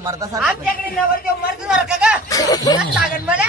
मर्दासारखा आमच्याकडे नवरदेव मर्दासारखा का लागन मला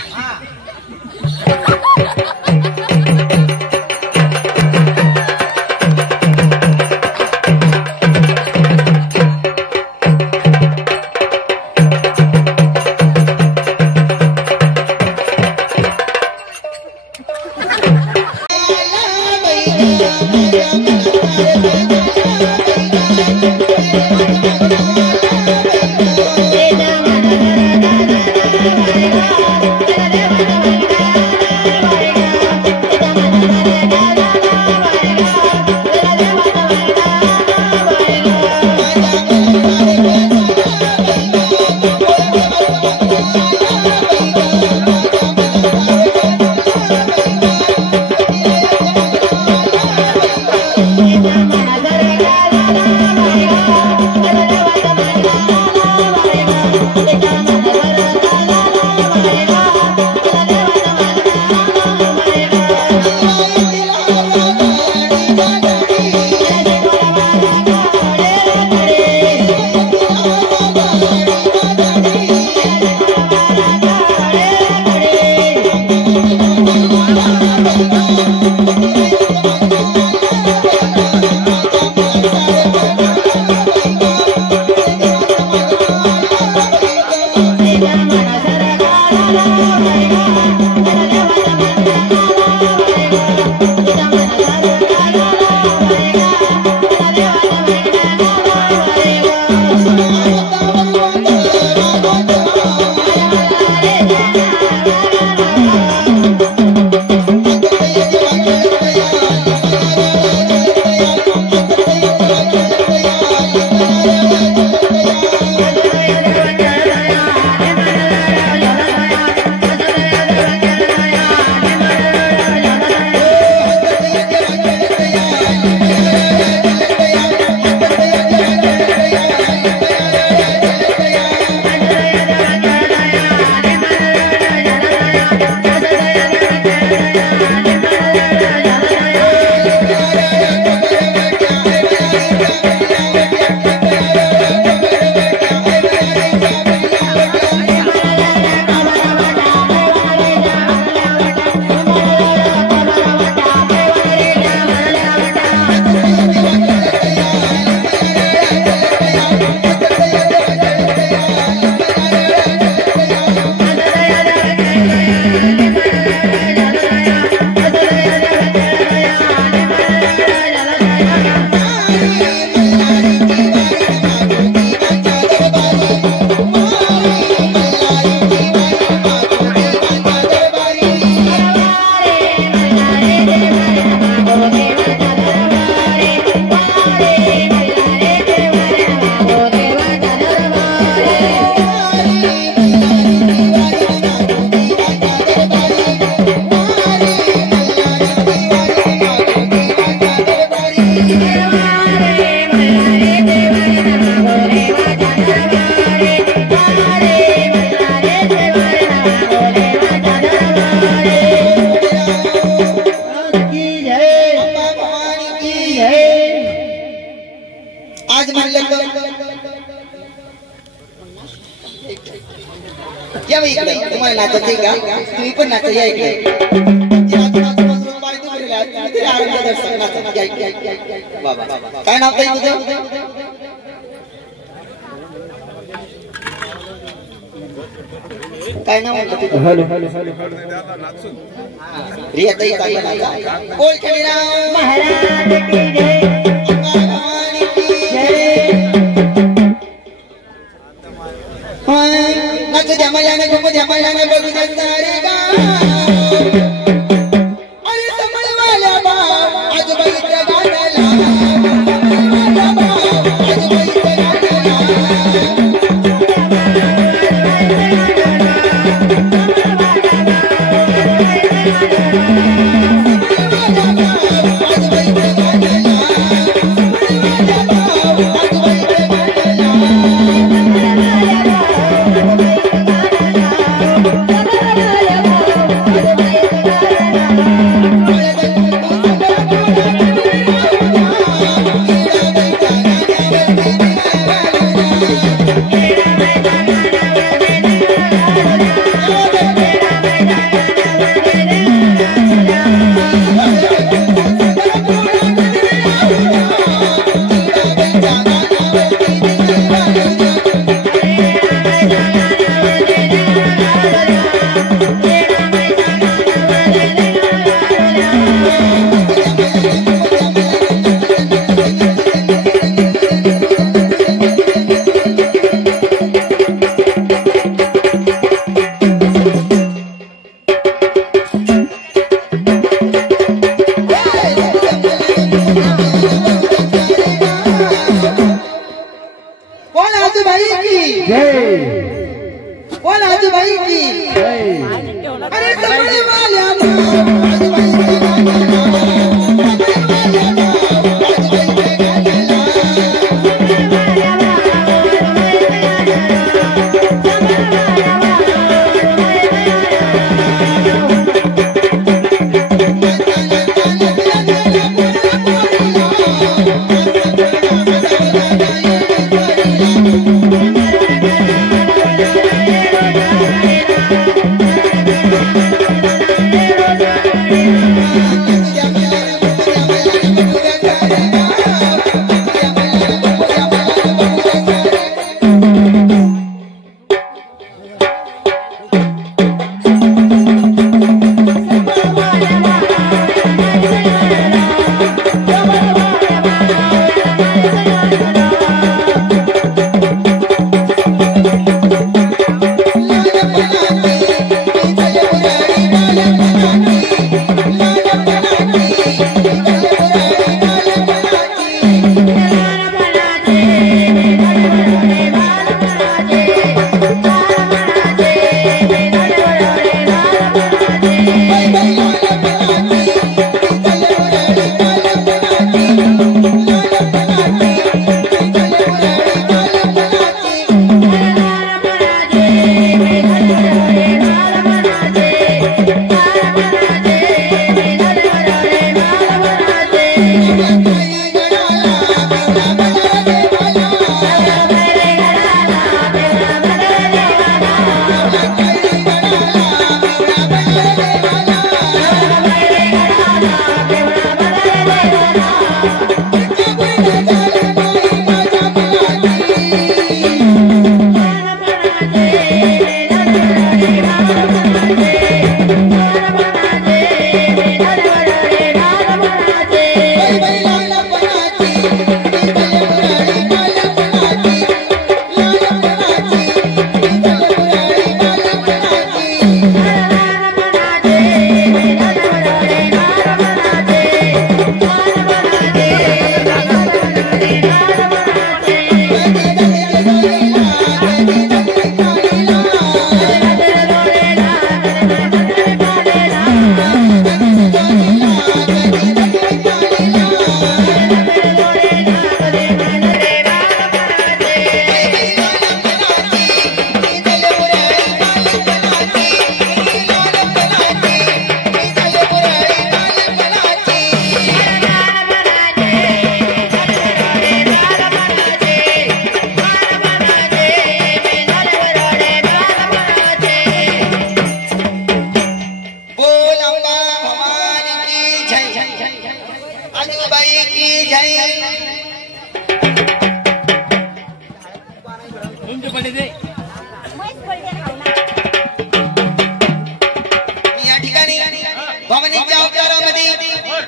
या इकडे तुम्हाला नाचायचे का तुम्ही पण नाचा या इकडे काय नाव काय तुझं काय नाव रिया ताई बोल खेळी नाव महाराज की जय नाच जमायाने घुम जमायाने बघू सारे अरे समजवाल्या बा आजूबाजूच्या गाण्याला आजूबाजूच्या गाण्याला अनुबाई की जय या ठिकाणी भवानीच्या अवतारामध्ये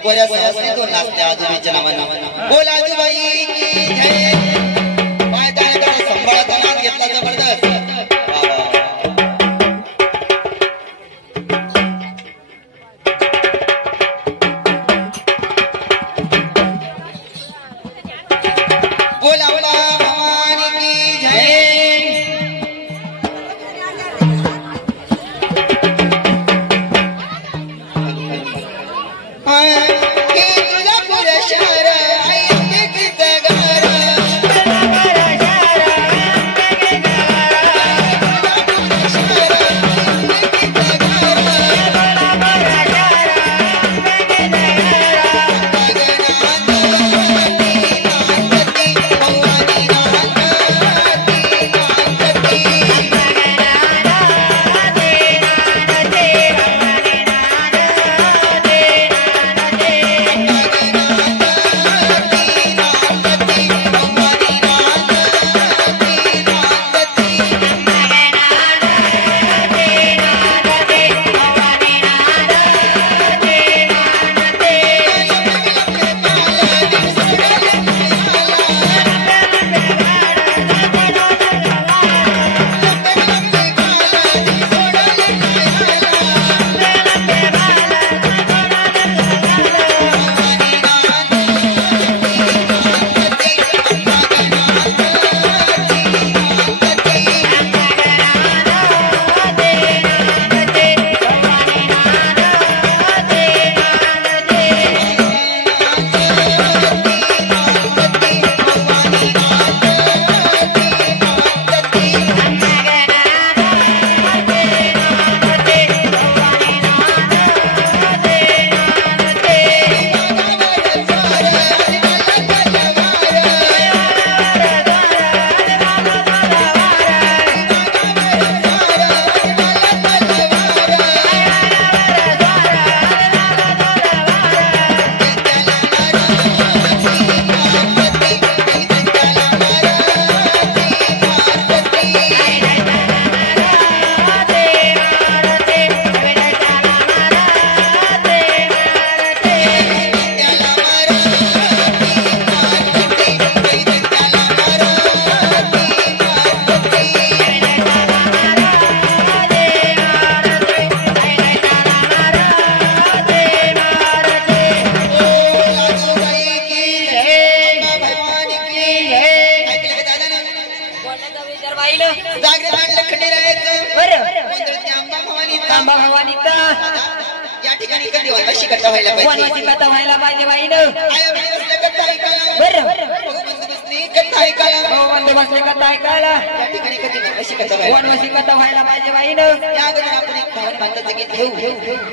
कोऱ्या सहस्रीतून नाचत्या आजोबाईच्या नावानं बोल आजोबाई की जय पायदानाकडे सांभाळताना घेतला जबरदस्त या ठिकाणी कधी वनवासी कथा व्हायला पाहिजे वनवासी कथा व्हायला पाहिजे बाईनं कथा ऐकायला बरं कथा ऐकायला हो वंदे बसले कथा ऐकायला या ठिकाणी कधी वनवासी कथा व्हायला पाहिजे बाईनं या अगोदर आपण एक भावन भाताचं गीत घेऊ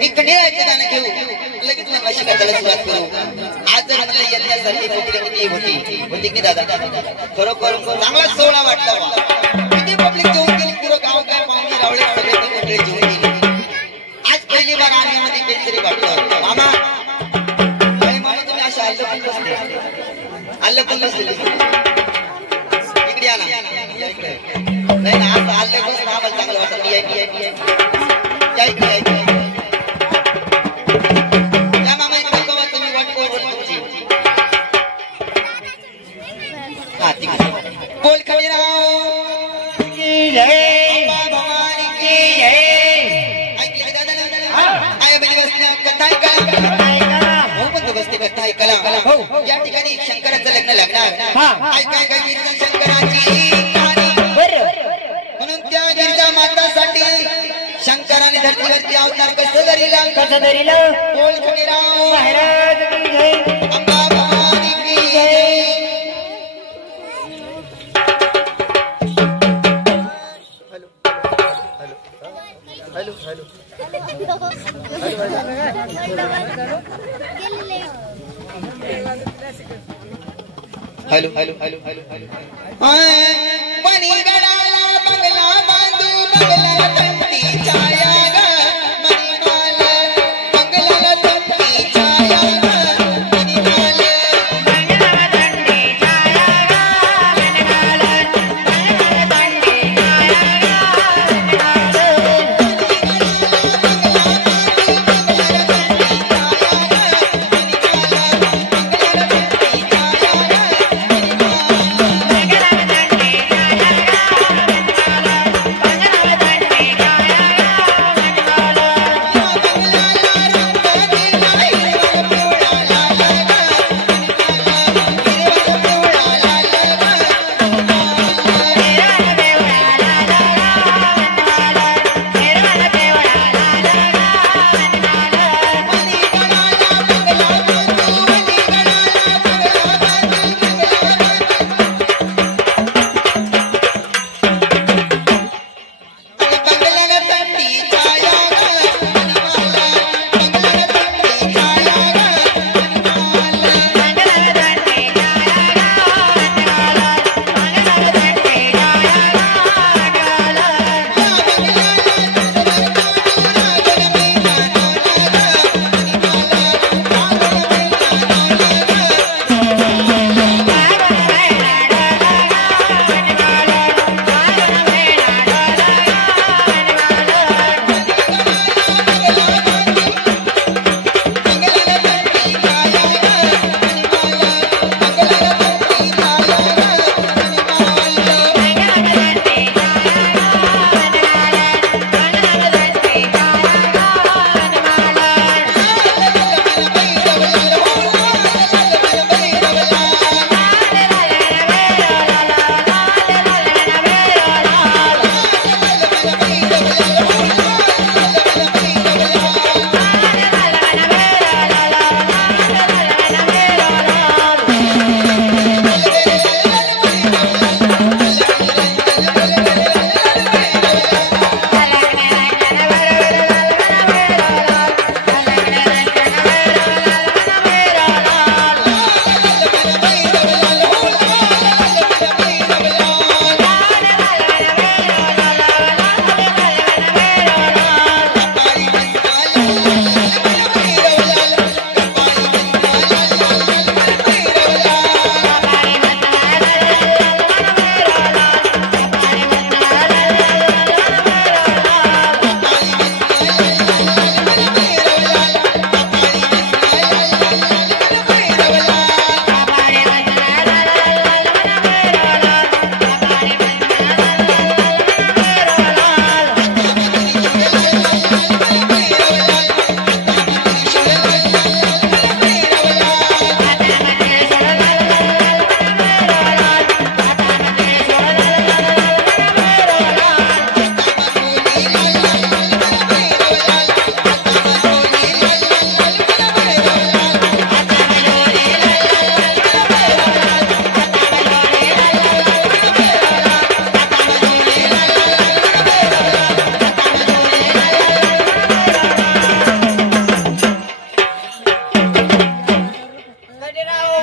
एक कणिराचं गाणं घेऊ लगेच वनवासी कथाला सुरुवात करू आज जर आपल्या यज्ञासाठी किती होती की दादा खरोखर चांगला सोहळा वाटला किती पब्लिक जेवून गेली पुरं गाव काय पाहुणे रावळे सगळे मंडळी जेवून गेली आज पहिली बार आम्ही काहीतरी वाटलं मामा तुम्ही अशा आल्लं पण बसले इकडे या ना नाही ना असं आल्लं बस आम्हाला चांगलं वाटतं या इकडे या मामा इकडे कवा तुम्ही वाट तुमची हा तिकडे बोल खंडेराव की जय भवानी की जय ऐकले दादा आय बसल्या कथा कथा ऐकायला हो या ठिकाणी शंकराचं लग्न लागणार ऐकाय काय गिरिजा शंकराची म्हणून त्या गिरिजा मातासाठी शंकराने धरतीवरती अवतार कसं धरिला बोल खंडेराव महाराज की जय अंबा भवानी की जय hello hello hello hello hello hello पाणी गडाला बंगला बांधू बंगला तंटी छाया ग मणिमाला बंगला तंटी छाया ग मणिमाला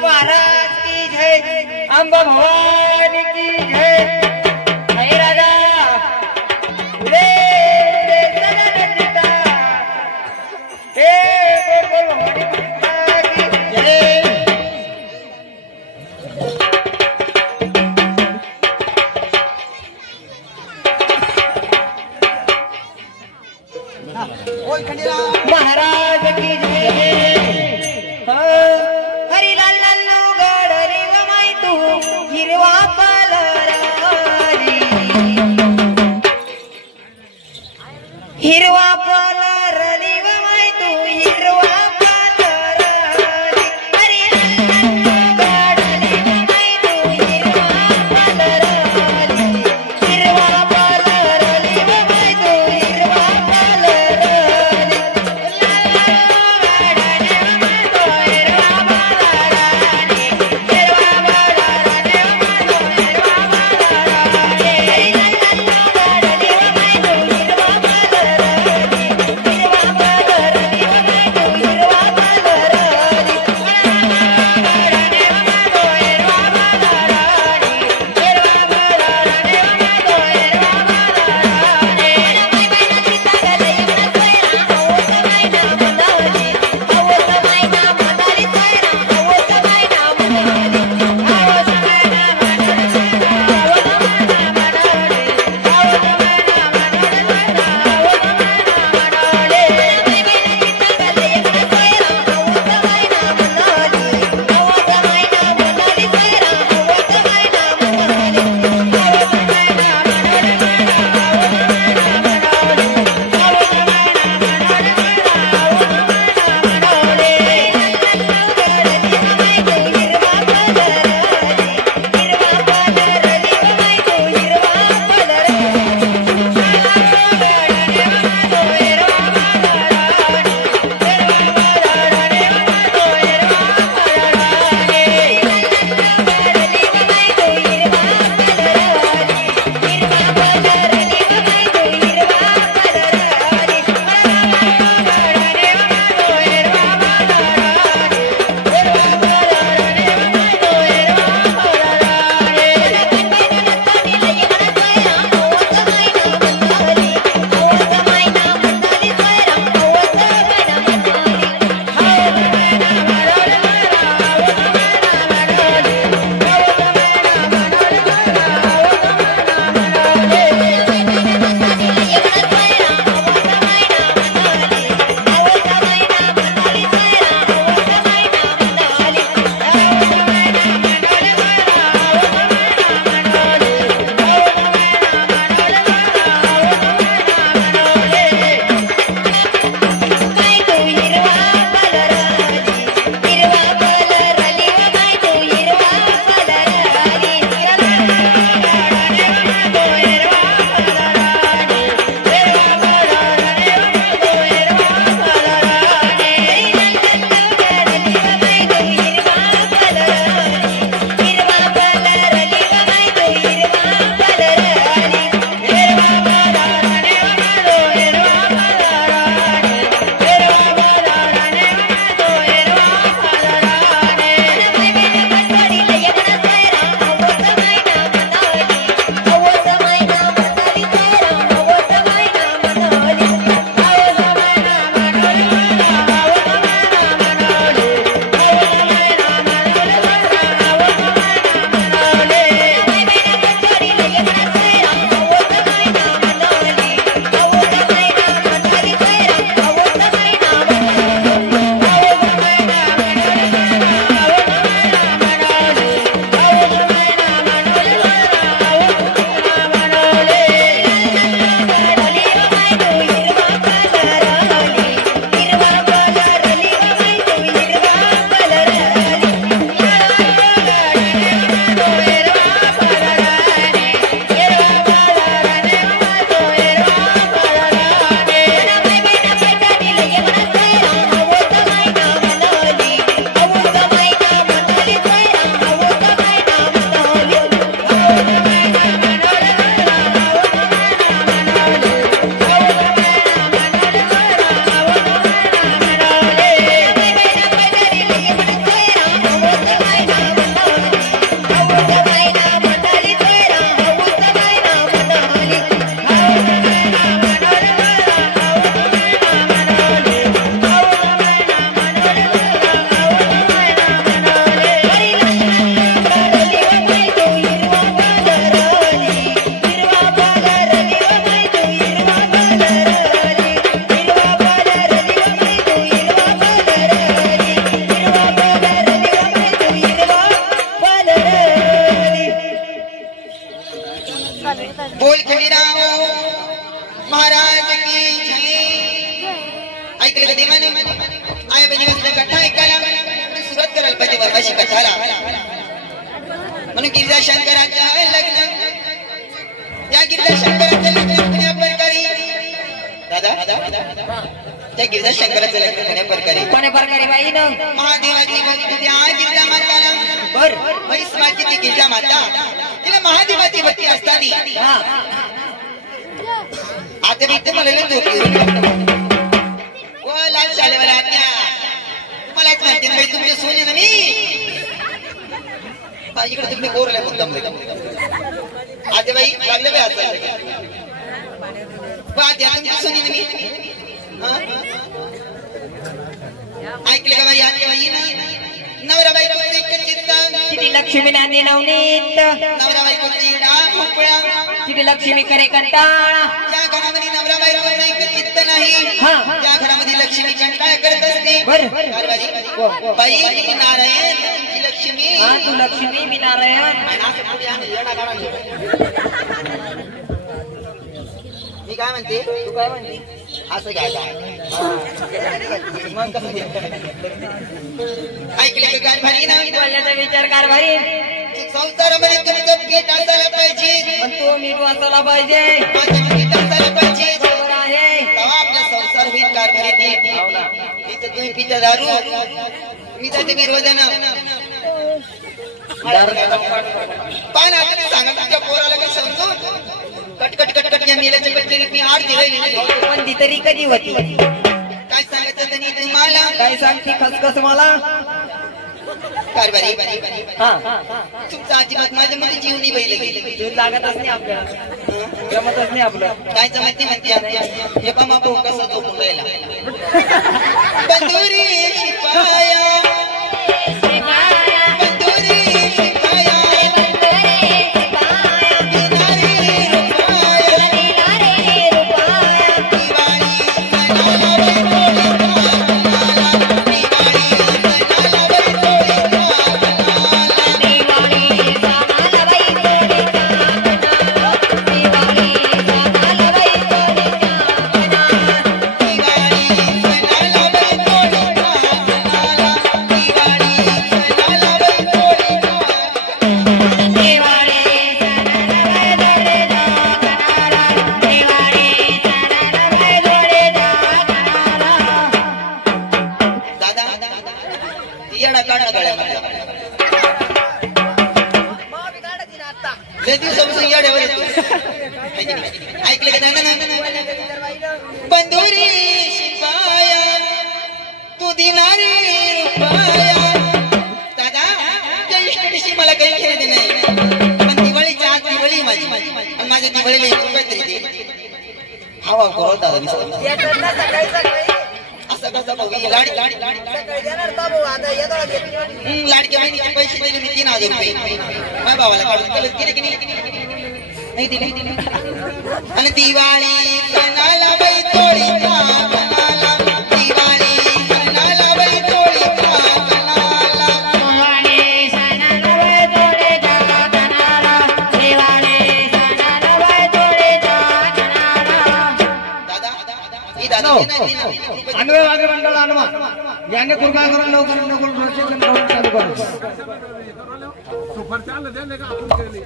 महाराज की जय, अंबा भवानी की जय। जय राजा उदे उदे सदानंदिता, हे बोल बोल भवानी की जय। महाराज की जय। हरिलाल लालू गड रे माय तू हिरवा पालरा, कशाला म्हणून गिरिजा शंकराच्या लग्न या गिरिजा शंकराच्या लग्न प्रकारे दादा त्या गिरिजा शंकराचं लग्न कोण्या प्रकारे बाई न महादेवाची भक्ती त्या गिरिजा माताला बर महिष्माची ती गिरिजा माता तिला महादेवाची भक्ती असताना आता मी तुम्हाला झोपली ओ लाल शालेवाला आत्या तुम्हालाच म्हणते बाई तुमचे सोने ना मी इकडे तुम्ही बोरले मुद्दाम आता बाई लागले बाई आता आत्या तुमची सोनी ना मी ऐकले का बाई आत्या बाई ना नवरा बाई किती लक्ष्मी नांदी नवनीत नवरा बाई किती लक्ष्मी करे कंटाळा ज्या घरामध्ये नवरा बाई चित्त नाही त्या घरामध्ये लक्ष्मी कंटाळा करत असते बाई किती नारायण तुमची लक्ष्मी तू लक्ष्मी मी नारायण मी काय म्हणते तू काय म्हणते असं घ्यायला ऐकले का कारभारी ना बोलण्याचा विचार कारभारी संसारामध्ये तुमचं पीठ असायला पाहिजे तो मीठ वाचायला पाहिजे मीठ असायला पाहिजे बरोबर आहे तेव्हा आपला संसार होईल कारभारी इथं तुम्ही पिता दारू पिता तुम्ही रोजाना पण आता सांगा तुमच्या पोराला काय समजून कटकट कटकट या मेल्याच्या कटकरी मी आड दिली पण ती तरी कधी होती काय सांगायचं त्यांनी तुम्हाला काय सांगते खसखस मला कारभारी तुमचा अजिबात माझ्या मध्ये जीवनी बहिली लागतच नाही आपल्याला जमतच नाही आपलं काय जमत नाही म्हणते हे पा भाऊ कसं झोपून राहिला बंधुरी शिपाया ऐकले का बंधुरी शिपाया तू दिनारी रुपया दादा त्या इष्टशी मला काही खेळते नाही पण दिवाळीच्या आत दिवाळी माझी आणि माझ्या दिवाळीला 1 रुपये तरी दे हवा करो दादा असं कसं भाऊ लाडक्या बहिणीचे पैसे दिले मी 3000 रुपये माझ्या भावाला काढून कलर केले की नाही दिले आणि दिवाळी सणाला बाई तोडीचा कणाला दिवाळी सणाला बाई तोडीचा कणाला दिवाळी सणाला बाई तोडीचा कणाला दिवाळी सणाला बाई तोडीचा कणाला दादा ही दादा अन्वय वागे मंडळ आणवा याने कृपा करून लवकर चालू करू सुपर चालू दे का आपण केली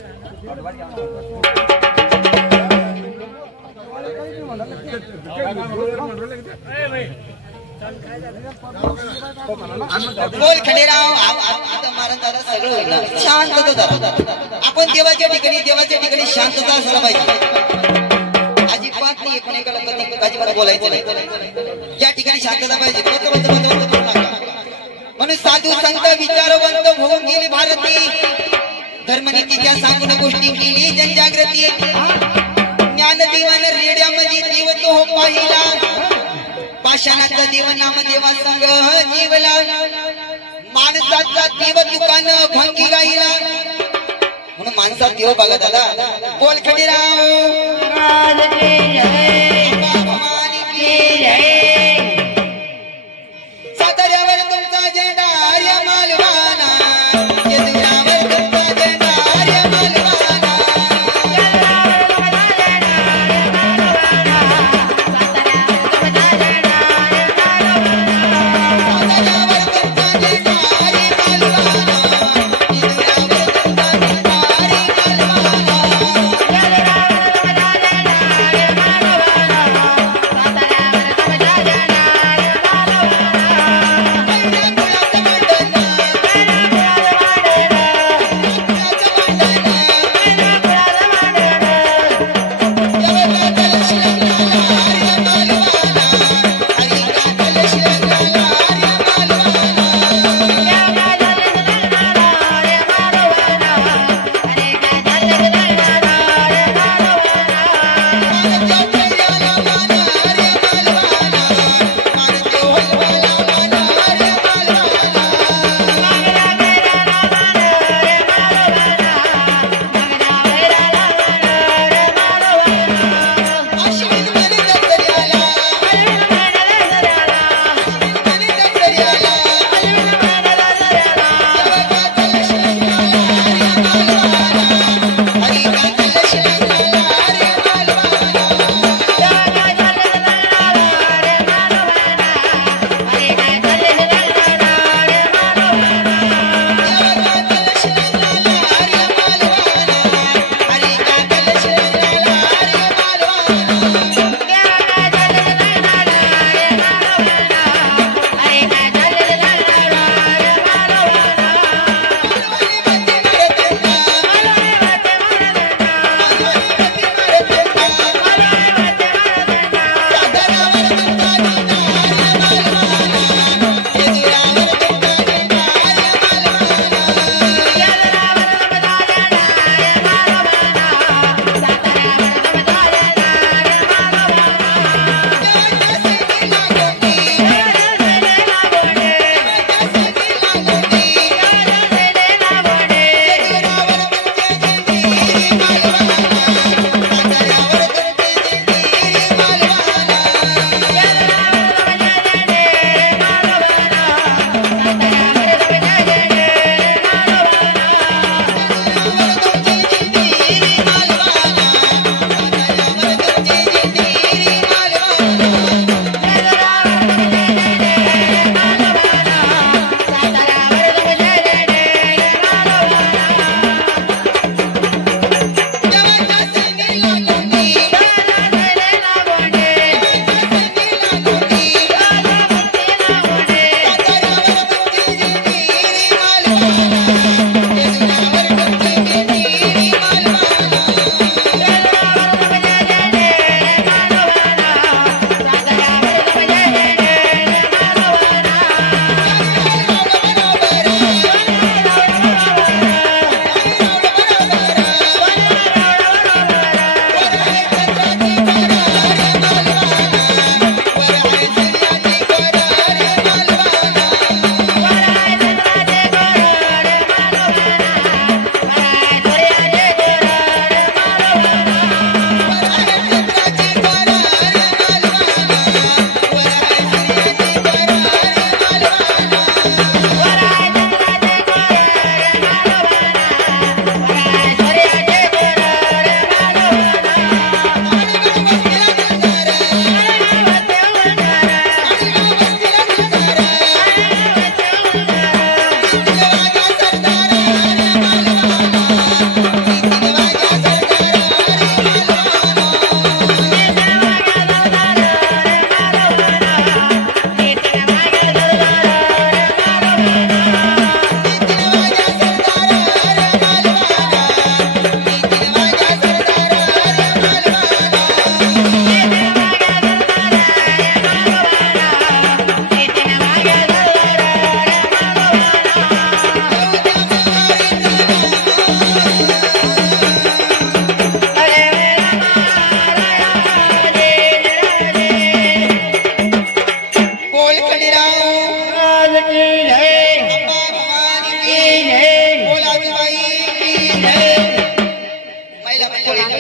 बोल खंडेराव आता महाराज दादा सगळं होईल शांतता आपण देवाच्या ठिकाणी शांतता असायला पाहिजे अजिबात नाही कोणाला कधी अजिबात बोलायचं नाही ज्या ठिकाणी शांतता पाहिजे म्हणून साधू संत विचारवंत होऊन गेले भारती धर्मनीतीच्या सांगून गोष्टी केली जनजागृती ज्ञानदेवान रेड्यामध्ये देव तो हो पाहिला पाषाणाचा देव नामदेवा संग जीवला माणसाचा देव दुकान भंगी गाईला म्हणून माणसात देव बघा दादा बोल खंडेराव साताऱ्यावर तुमचा झेंडा आर्य मालवाना येदुरावर तुमचा झेंडा आर्य मालवाना साताऱ्यावर तुमचा झेंडा आर्य मालवाना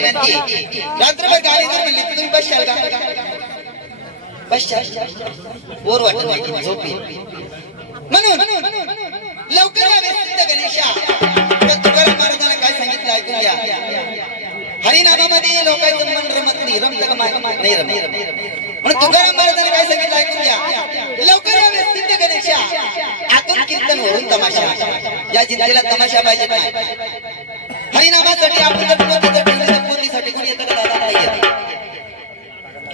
सगळ्यांची रात्रभर गाडी जर म्हणली तुम्ही बसशाल का बसशाल बोर वाटत नाही झोप येईल म्हणून लवकर यावे सिद्ध गणेशा तुकाराम महाराजांना काय सांगितलं ऐकून घ्या हरिनामामध्ये लोकांचं मन रमत नाही रमत का नाही रमत म्हणून तुकाराम महाराजांना काय सांगितलं ऐकून घ्या लवकर यावे सिद्ध गणेशा आतून कीर्तन वरून तमाशा या जिंदगीला तमाशा पाहिजे नाही हरिनामासाठी आपण जर पूर्णीसाठी कोणी येतं का दादा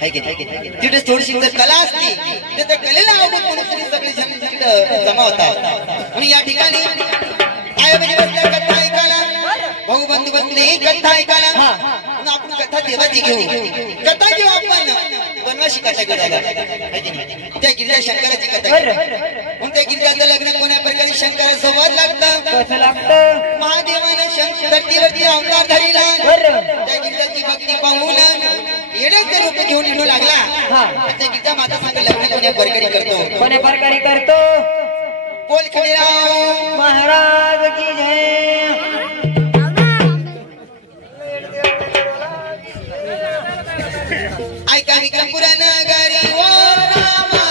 नाही तिथे थोडीशी जर कला असती तर त्या कलेला आवडून म्हणून सगळे जण जमा होतात म्हणून या ठिकाणी आई कथा ऐकायला भाऊ बंधू बसले कथा ऐकायला म्हणून आपण कथा देवाची घेऊ कथा घेऊ आपण वनवासी कथा करायला त्या गिरिजा शंकराची कथा म्हणून त्या गिरिजाचं लग्न कोण्या प्रकारे शंकरासोबत लागतं महादेवानं धरतीवरती अवतार धरिला त्या गिरिजाची भक्ती पाहून येण्याचे रूप घेऊन येऊ लागला त्या गिरिजा माता सांग लग्न कोण्या प्रकारे करतो बोल खंडेराव महाराज की जय ऐका विक्रमपुरा नगरी ओ रामा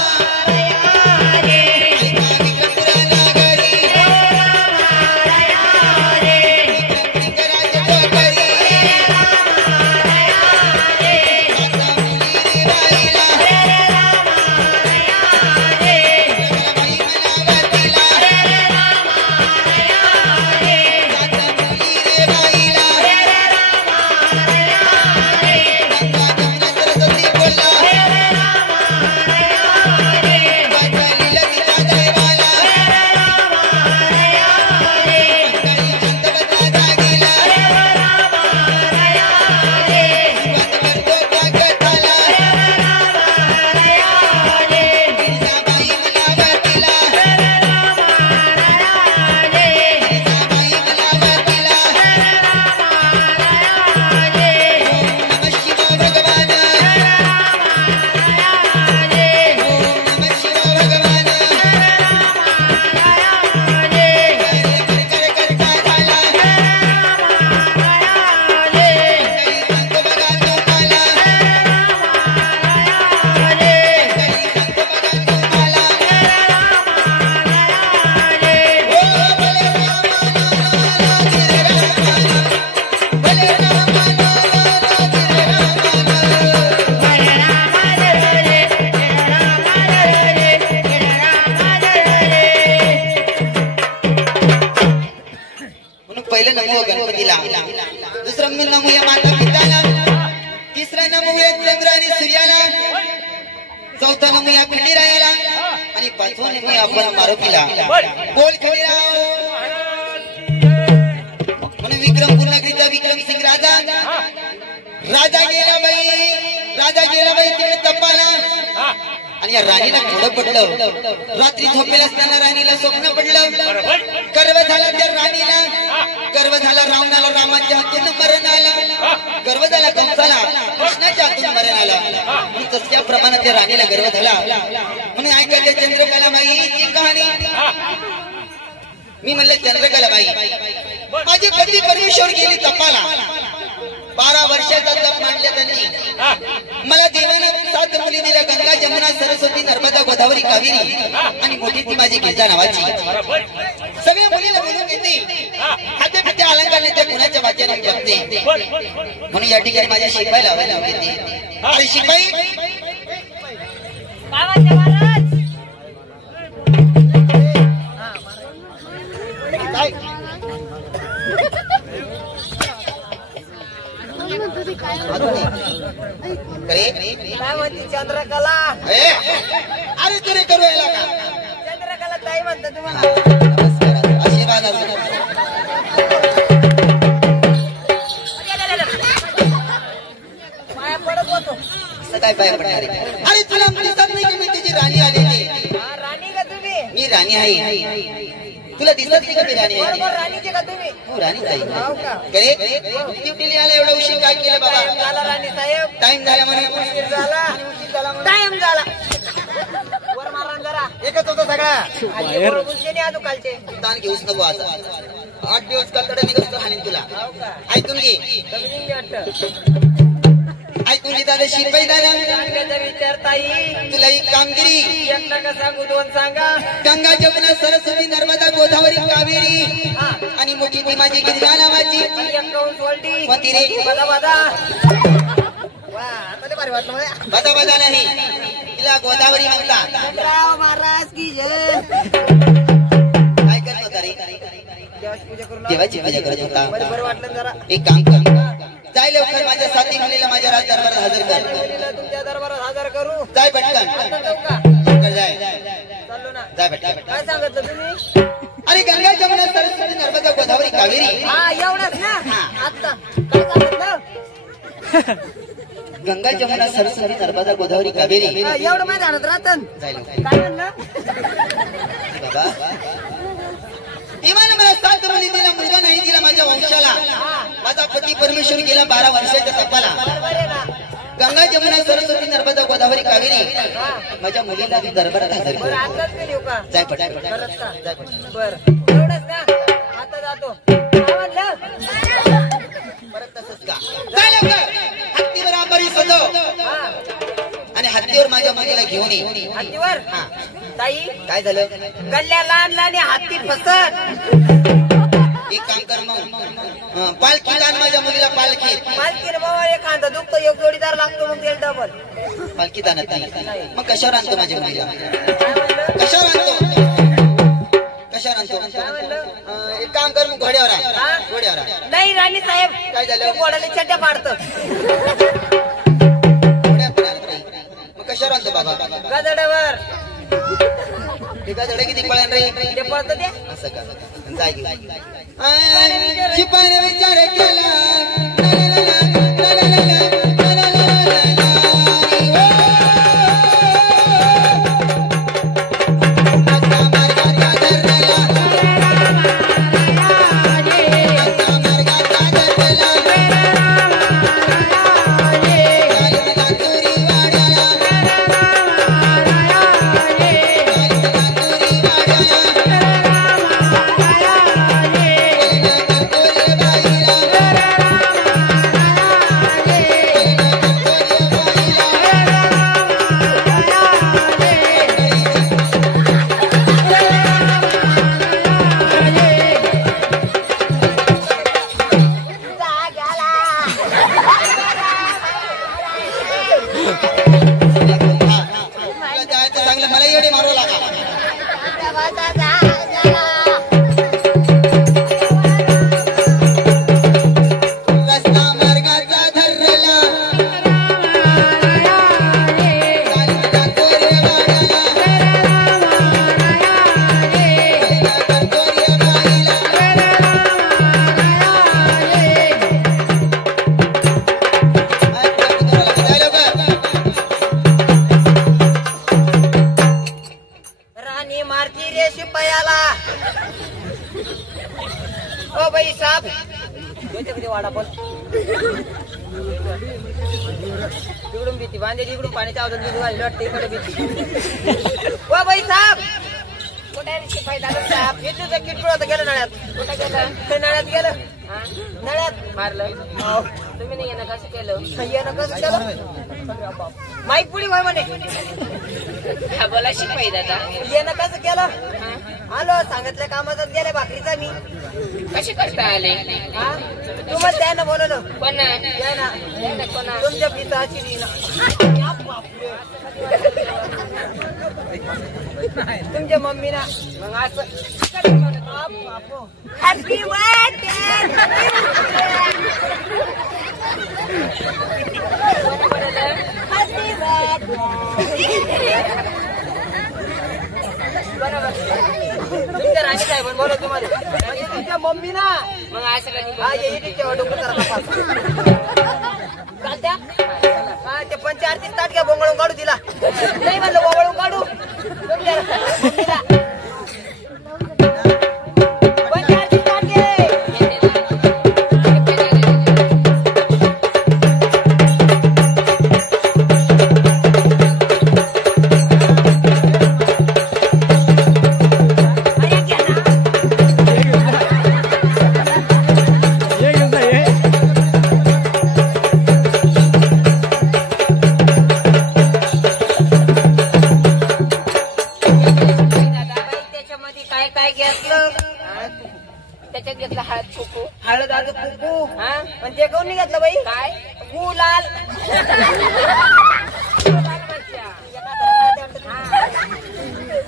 नमो गणपतीला दुसरा नमो या माता पित्याला तिसरा नमो या चंद्र आणि सूर्याला चौथा नमो या खंडीरायाला आणि पाचवा नमो या आपण मारुतीला बोल खंडीराव म्हणून विक्रमपूर नगरीचा विक्रम सिंग राजा गेला बाई तिकडे तपाला आणि या राणीला घोडं पडलं रात्री झोपेला असताना राणीला स्वप्न पडलं गर्व झाला त्या राणीला गर्व झाला रावणाला रामाच्या हातून मरण आला गर्व झाला कंसाला कृष्णाच्या हातून मरण आला तशा प्रमाणात त्या राणीला गर्व झाला म्हणून ऐका त्या चंद्रकलाबाईची कहाणी मी म्हणलं चंद्रकलाबाई माझी पती परमेश्वर गेली तपाला 12 वर्षाचा तप मांडल्या त्यांनी मला देवानं 7 मुली दिल्या गंगा जमुना सरस्वती नर्मदा गोदावरी कावेरी आणि मोठी ती माझी गिरजा नावाची सगळ्या मुलीला बोलून घेते हाते पिते अलंकार नेते कुणाच्या वाच्याने बघते म्हणून या ठिकाणी माझ्या शिपाई लावायला घेते अरे शिपाई चंद्रकला अरे तुरे करू यायला का चंद्रकला ताई म्हणतो तुम्हाला आशीर्वाद माया पडत होतो काय पाय पडणार अरे तुला दिसत नाही की मी तिची राणी आलेली राणी का तुम्ही मी राणी आहे तुला दिसत नाही का मी राणी आहे राणीचे का तुम्ही हो राणी ताई ड्युटीला आला एवढा उशीर काय केलं बाबा राणी साहेब टाइम झाला म्हणे टाइम झाला वर मारा जरा एकच होतो सगळा कालचे ताण घेऊच नको आता 8 दिवस कतडे निघतो हाणीन तुला हो का ऐकून घे कमी निघली वाटतं ऐकून घे दादा शिरपाई दादा सांगायचा विचार ताई तुला ही कामगिरी एक नका सांगू दोन सांगा गंगा जमुना सरस्वती नर्मदा गोदावरी कावेरी हा आणि मोठी ती माझी गिरिजा नावाची एक कौन सोलटी कोणती रे? बदा बदा वा आता लय भारी वाटलं मला. बदा बदा नाही तिला गोदावरी म्हणतात राव महाराज की जय काय करत होता रे देवाची पूजा करून देवाची पूजा करत होता बरं बरं वाटलं जरा एक काम कर जाय लवकर माझ्या साथी मुलीला माझ्या राज दरबारात हजर कर मुलीला तुमच्या दरबारात हजर करू जाय पटकन आता जाऊ का लवकर जाय चाललो ना जाय पटकन काय सांगितलं तुम्ही अरे गंगा जमुना सरस्वती नर्मदा गोदावरी कावेरी हा एवढंच ना आता काय सांगितलं गंगा जमुना सरस्वती नर्मदा गोदावरी कावेरी हा, एवढं माझ्या आणत राहतं जाय लवकर काय म्हणलं बाबा इमान मला 7 मुली दिला मुलगा नाही दिला माझ्या वंशाला माझा पती परमेश्वर गेला 12 वर्षाच्या तपाला बरोबर आहे ना गंगा जमुना सरस्वती नर्मदा गोदावरी कावेरी माझ्या मुलीला तू दरबारात हजर बरं कर आताच मी येऊ का जाय पटकन खरंच का बरं एवढंच ना आता जातो काय म्हणलं परत तसंच का जाय लवकर हत्तीवर आंबारी सजव हा आणि हत्तीवर माझ्या मुलीला घेऊन ये हत्तीवर हा ताई काय झालं गल्ल्या लहान लहान हत्ती फसत एक काम कर मग पालखीत आण माझ्या मुलीला पालखीत मालकीने बाबा एखादा दुखतो एक जोडीदार लागतो मग त्याला डबल पालखीत आणत नाही मग कशावर आणतो माझ्या मुलीला काय म्हणलं कशावर आणतो कशावर आणतो काय म्हणलं एक काम कर मग घोड्यावर आहे हा? घोड्यावर आहे नाही राणी साहेब काय झालं? ते घोड्याला चड्ड्या पाडतं घोड्यावर आणत नाही. मग कशावर आणतो बाबा गदड्यावर एका जडे किती पळण रे ते पळतं ते असं का जाय की. शिपाईने विचार केला तुला जायचं चांगलं मला एवढे मारू लागा रस्ता मार्गाचा धरला चालता कोरेवाड्याला चालता कोरेवाडीला जाय लवकर राणी मारती रे शिपायाला ओ बाई साप येते कधी वाडा पण तिकडून भीती बांधेली इकडून पाण्याच्या अवधान तिकडून आलेली वाटते इकडे भीती ओ बाई साप कुठे आहे रे शिपाई दादा साप येते तर किटकुळ आता गेलं नळ्यात कुठे गेलं ते नळ्यात गेलं नळ्यात मारलं तुम्ही नाही येणं कसं केलं येणं कसं केलं माईक पुढी वय म्हणे बोला शिपाई दादा येणं कसं केलं आलो सांगितलं कामातच गेले भाकरीचा मी कशी करता आले हा तुम्हाला त्यानं बोलवलं पण कोणा तुमच्या पिताची तुमच्या मम्मीना मग असं हॅपी तुमच्या राणी साहेब बोलव तुम्हाला तुमच्या मम्मी ना मग असं कधी हा ये तेव्हा डोकं करा चालत्या हा ते पंचायतीच ताट घ्या बोंगळून काढू तिला नाही म्हणलं बोंगळून काढू तुमच्या मम्मीला. पंचायतीच ताट घे. अरे घ्या ना. त्याच्यात घेतला हळद कुकू हळद आजू कुकू हा पण ते काऊन नाही घेतलं बाई काय गुलाल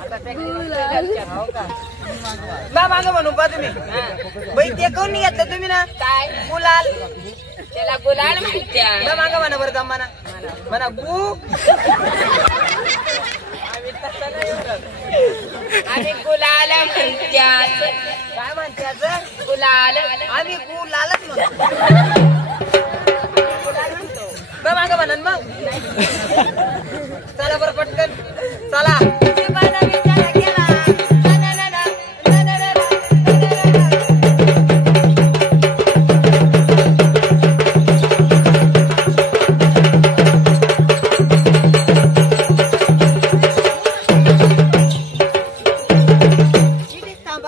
हो का बा मागं म्हणू पा तुम्ही बाई ते काऊन नाही घेतलं तुम्ही ना काय गुलाल त्याला गुलाल म्हणत्या बा मागं म्हणा बरं का म्हणा म्हणा गु आम्ही गुलाल म्हणत्या काय म्हणते गुलाल आम्ही गुलालच म्हणतो बा मागं म्हणन मग चला बरं पटकन चला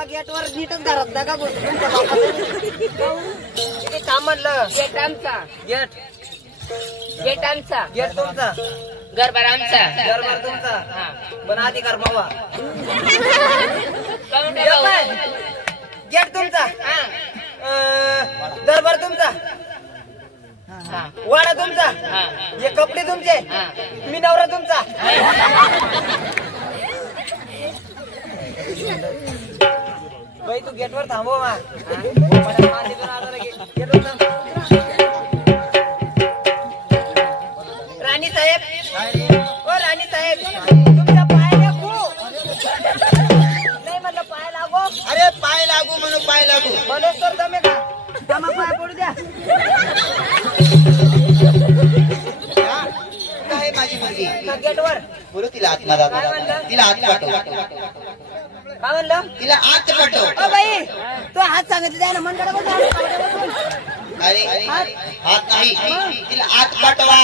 गेटवर नीटच घरात नका काम म्हणलं गेट आमचा गेट गेट आमचा गेट तुमचा गरबार आमचा दरबार तुमचा हा पण अधिकार मावा काऊन रे ये भाऊ? पाय. गेट तुमचा हा दरबार तुमचा हा वाडा तुमचा हा हे कपडे तुमचे हा मी नवरा तुमचा बाई तू गेटवर थांबव मा राणी साहेब ओ राणी साहेब तुमच्या पाय लागू नाही म्हणलं पाय लागो अरे पाय लागू म्हणून पाय लागू म्हणून तर दमे का दमा पाय पडू द्या काय माझी मुलगी गेटवर बोलू तिला आतमध्ये काय म्हणलं? तिला आत पाठव काय म्हणलं तिला आत पाठव ओ बाई तू हात सांगितलं द्या ना मंडळ अरे हात नाही तिला आत पाठवा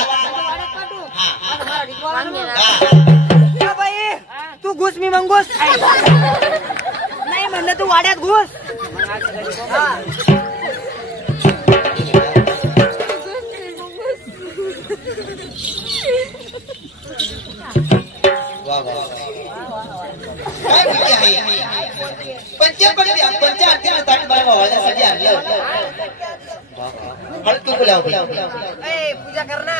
हा बाई तू घुस मी मग घुस नाही म्हणलं तू वाड्यात घुस हा. वा वा काय मुलगी आहे पंच आरतीला ताट वाळण्यासाठी आणलं हळद कुंकू लावते ए, पूजा कर ना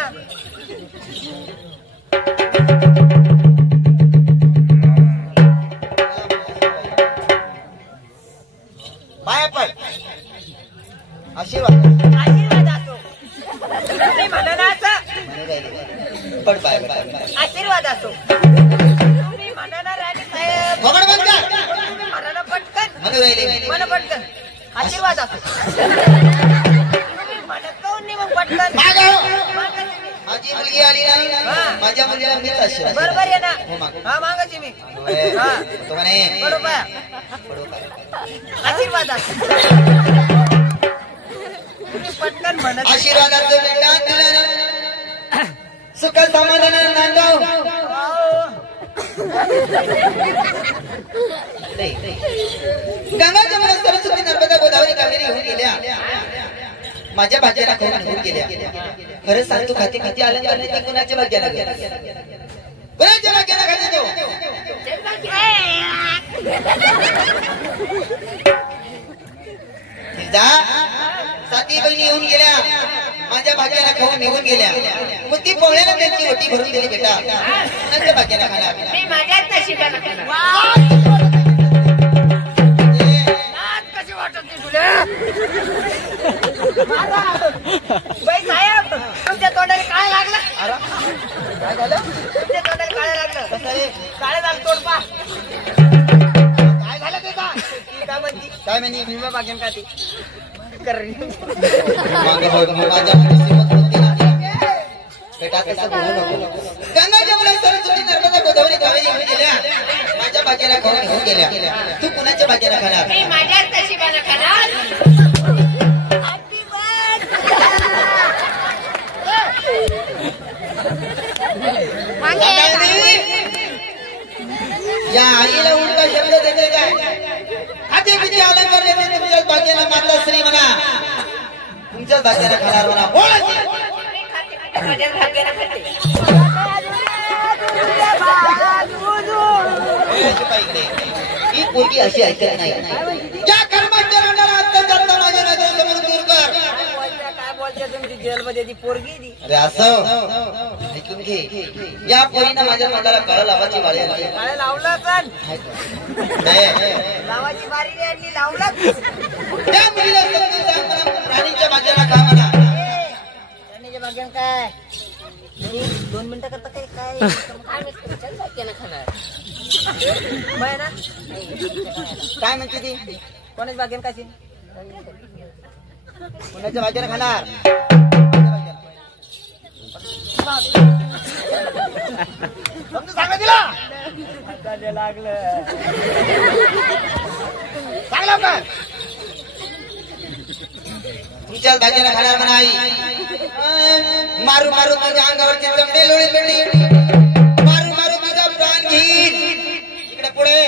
पाया पड आशीर्वाद आशीर्वाद असो तुम्ही म्हणा ना असं पड पाय पड आशीर्वाद असो तुम्ही म्हणा ना राणी साहेब घोगड बंद कर तुम्ही म्हणा ना पटकन म्हणू राहिले म्हणा पटकन आशीर्वाद असो तुम्ही म्हणत काऊन नाही मग पटकन मागं हो. मागा तुम्ही. माझी मुलगी आली ना माझ्या मुलीला मीच आशीर्वाद बरोबर आहे ना हो माग हा मागाची मी होय. हा तो म्हणे बरोबर पडू पाय. आशीर्वाद असो तुम्ही पटकन म्हणत आशीर्वादाचं भेटा तुला सुख समाधान नांदव गंगा जमुना सरस्वती नर्मदा गोदावरी कावेरी होऊन गेल्या माझ्या भाग्याला खाऊन होऊन गेल्या खरं सांगतो खाती खाती अलंकार नाही कुणाच्या भाग्याला कुणाच्या भाग्याला खाते तो जा साती बहिणी येऊन गेल्या माझ्या भाग्याला खाऊन निघून गेल्या मग ती पोळ्यानं त्यांची वटी भरून दिली बेटा कुणाच्या भाग्याला खाणार मी माझ्याच नशिबाला खाणार. कशी वाटत नाही तुला बाई साहेब तुमच्या तोंडाला काय लागलं काय झालं तुमच्या तोंडाला काय लागलं काय झालं तोंड पा काय झालं ते का ती काय म्हणती काय म्हणे भीमा बागेन का ती कर बेटा तसं बोलू नको गंगा जमुना सरस्वती नर्मदा गोदावरी कावेरी येऊन गेल्या माझ्या भाग्याला खाऊन घेऊन गेल्या तू कुणाच्या भाग्याला खाणार मी माझ्याच नशिबाला खाणार. या आईला उलटा शब्द देते काय हाती किती अलंकार देते तुमच्याच भाग्याला माता श्री म्हणा तुमच्याच भाग्याला खाणार म्हणा बोला माझ्याच भाग्याला खाते. ही पोरगी अशी ऐकत नाही ज्या कर्माच्या मध्ये ती पोरगी ती. अरे असं ऐकून घे, या पोरीनं माझ्या तोंडाला काळं लावाची बाळी आणली. काळे लावलं पण नाही. लावाची बारी नाही आणली, लावलं. त्या मुलीला समजून सांग म्हणा, राणीच्या भाग्याला खा म्हणा. राणीच्या भाग्यानं काय 2 मिनिटं करता काय काय आम्ही तुमच्याच भाग्यानं खाणार. बाय ना काय म्हणते ती? कोणाच भाग्यानं खाशील? कोणाच्या भाग्याला खाणार? समजून सांगा तिला. लागलं सांगला का तुमच्याच भाग्याला खाणार म्हणा आई. मारू मारू माझ्या अंगावरचे चमडे लोळी लोळी, मारू मारू माझा प्राण घेईन. इकडे पुढे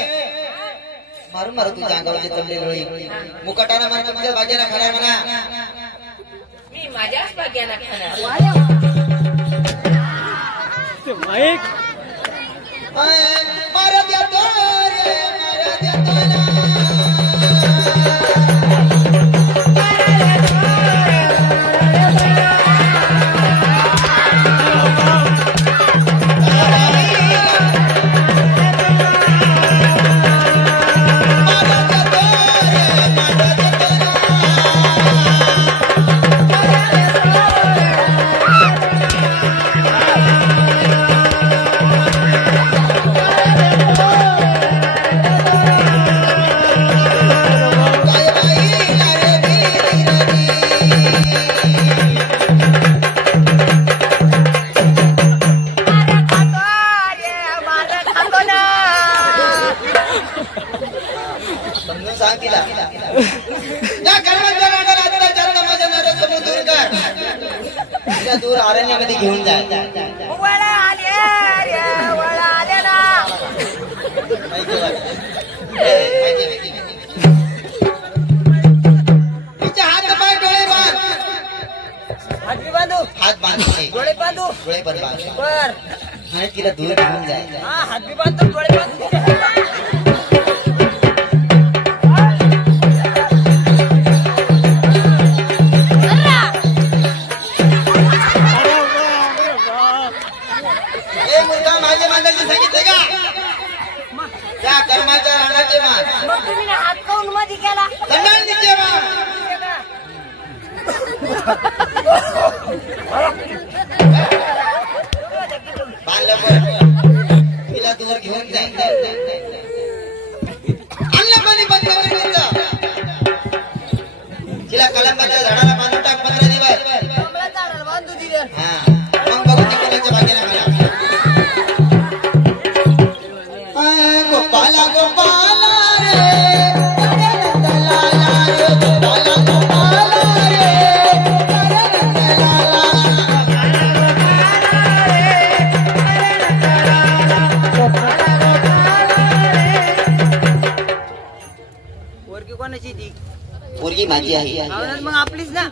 मारू मारू तुझ्या अंगावरचे चमडे लोळी, मुकाटाना म्हणा तुमच्या भाग्याला खाणार म्हणा. मी माझ्याच भाग्यानं खाणार. मारा देतो रे, मारा देतो ना. समजून सांग तिला. या कर्माच्या नादाला आता जास्त माझ्या नादात समोर दूर कर. तिला दूर अरण्यामध्ये घेऊन जा. वळा आले रे, वळा आले ना. तिचे हात पाय डोळे बांध. हात बी बांधू, हात बांधले, डोळे बांधू. डोळे पण बांध बर आणि तिला दूर घेऊन जाय. हा हात बी बांधतो, डोळे बांधू. हे मुलगा माझे मांडायचे सांगितले का? त्या कर्माच्या रानाचे मान, मग तुम्ही ना हात काऊन मध्ये केला? दंडांनीचे मान. बांधलं पण तिला दूर घेऊन जाय. अन्न पाणी बंद करून तिचं. तिला कलंबाच्या झाडाला बांधून टाक 15 दिवस. कमळाच्या झाडाला बांधू दिले. हा मग बघू ती कोणाच्या भाग्याला मिळा. गोपाला गोपाला रे, नंदलाला रे, गोपाला गोपाला रे, नंदलाला. पोरगी कोणाची ती? पोरगी माझी आहे. आवडत मग आपलीच ना.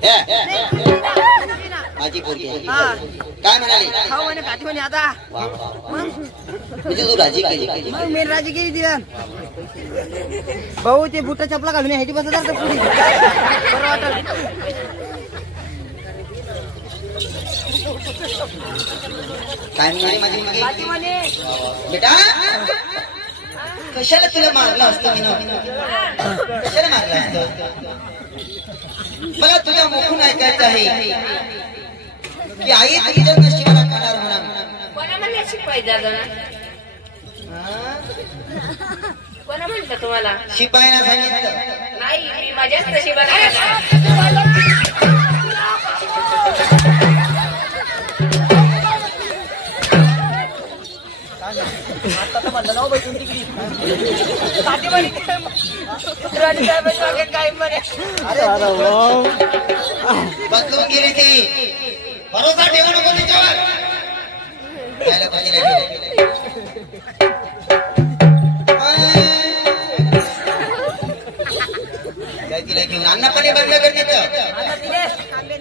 माझी पोरगी आहे. हा काय म्हणाली? खाऊ म्हणे खाती म्हणे आता. वा, वा, वा. म्हणजे तू राजी केली. मग मी राजी केली तिला. भाऊ ते बुटा चपला घालून ह्याची बसत का पुढे बरं वाटल. काय म्हणाली माझी मुलगी? खाती म्हणे. बेटा कशाला तुला मारलं असतं मी? कशाला मारलं असतं? मला तुझ्या मुखून ऐकायचं आहे की आई तुझ्या नशिबाला खाणार म्हणा. कोणा म्हणलं शिपाई दादा? कोणा म्हटलं तुम्हाला? शिपाईला सांगितलं. नाही, मी माझ्याच नशिबानं खाणार. आता तर म्हणलं नाव बैठून तिकडे खाती म्हणे. राणी साहेबांच्या काय म्हणे. बदलून गेली ती. भरोसा ठेवू नको तिच्यावर. जायला पाहिजे नाही. काय तिला घेऊन अन्न पाणी बंद कर तिथं. आता तिने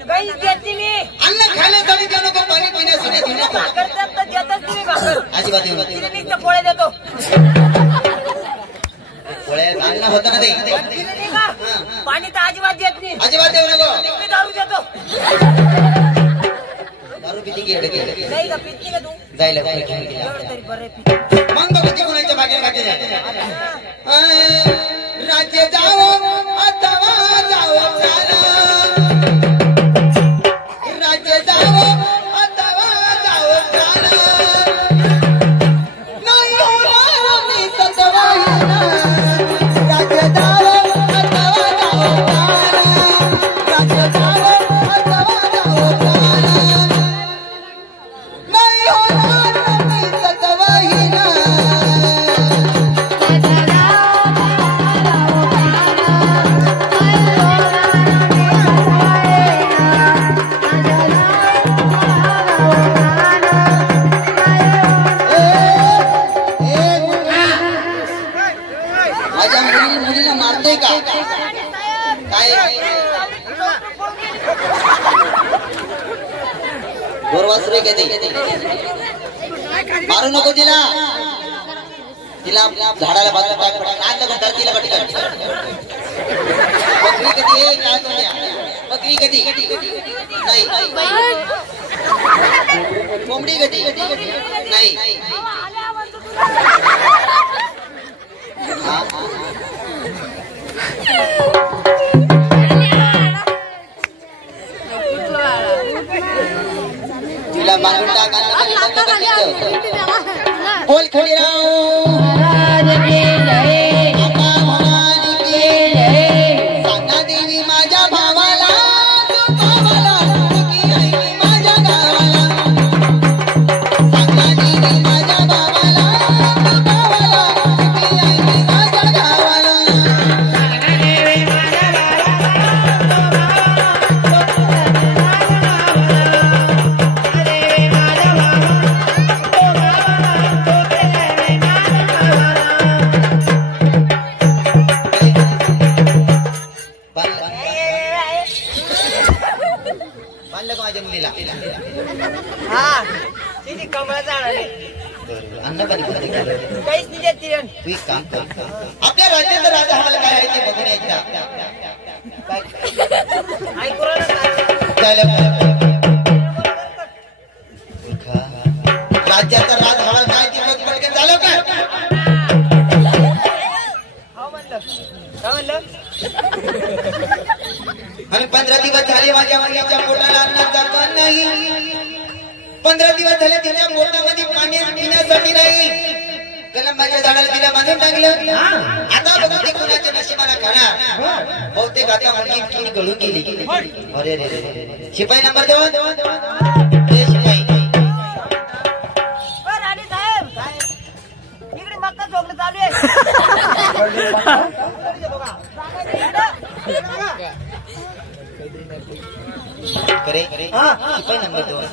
काही देते मी. अन्न खाण्यासाठी देऊ नको, पाणी पिण्यासाठी देऊ नको. भाकर देत तर देतच तुम्ही भाकर. अजिबात देऊ नको. तिने नुसतं पोळे देतो. पोळ्यात अन्न होतं ना ते. तिने नाही का पाणी तर अजिबात देत नाही. अजिबात देऊ नको. मी दारू देतो. पिती गेड नाही का पित नाही का तू जायला एवढं तरी बरं आहे पित. मग बघते कोणाच्या भाग्यात घाटे राज्य जावो अथवा जावो प्राण राज्य जावो अथवा जावो प्राण नाही होणार मी सतवाईना राज्य जावो अथवा जावो प्राण राज्य जावो अथवा जावो प्राण नाही होणार मी सतवाईना माझ्या मुलीला मारतोय का काय गोरवासरे घेते मारू नको तिला तिला झाडाला बाजूला टाक नाच नको धरतीला कटी कर बकरी कधी काय तुझ्या बकरी कधी नाही कोंबडी कधी नाही तिला मारून बोल खडीराव सांगा देवी माझ्या भावाला माझ्या गावाला सांगा देवी माझ्या भावाला माझ्या गावाला माझ्या मुलीला हा तिची कमळा जाणार अन्न पाणी काहीच नाही देत तिला. तू एक काम कर आपल्या राज्याचा राजा आम्हाला काय आहे ते बघून एकदा ऐकू राहिलं का? राज्याचा राज हवा काय ती बघ पटकन झालं का हो म्हणलं काय म्हणलं आणि 15 दिवस झाले माझ्या मुलीच्या पोटाला अन्नाचा कण नाही 15 दिवस झाले तिच्या पोटामध्ये पाणी पिण्यासाठी नाही कलंबाच्या झाडाला तिला बांधून टाकलं आता बघा ते कुणाच्या नशिबाला खाणार बहुतेक आता मुलगी गळून गेली अरे रे शिपाई नंबर देवा ते शिपाई राणी साहेब इकडे मक्का चोकलं चालू आहे करे शिपाई नंबर 2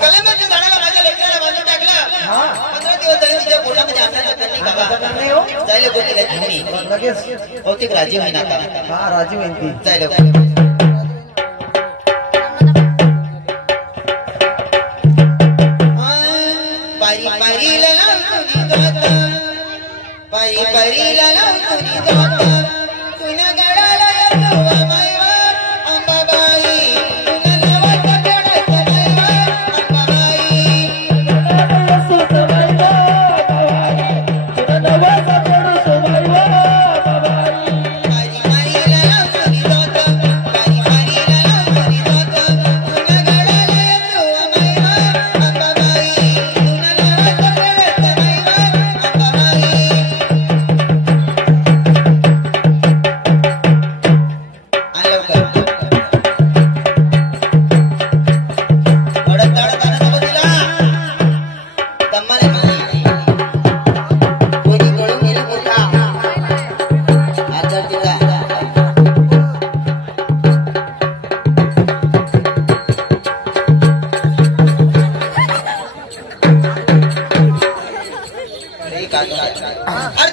कलंबाच्या झाडाला माझ्या लेकराला बांधून टाकलं 15 दिवस झाले तिच्या पोटामध्ये अन्नाचा कण नाही बाबा जायला बोलते घेऊन बहुतेक राजी होईना आता राजी म्हणती जायला पायी पायीला लावून जाता पायी पायीला लावून जाता तुला गडाला येतो मायवा अंबाबाई तुला नावाचा गडाचा मायवा अंबाबाई पायी पायीला लावून जाता पायी पायीला लावून जाता तुला गडाला येतो मायवा अंबाबाई तुला नावाचा गडाचा मायवा अंबाबाई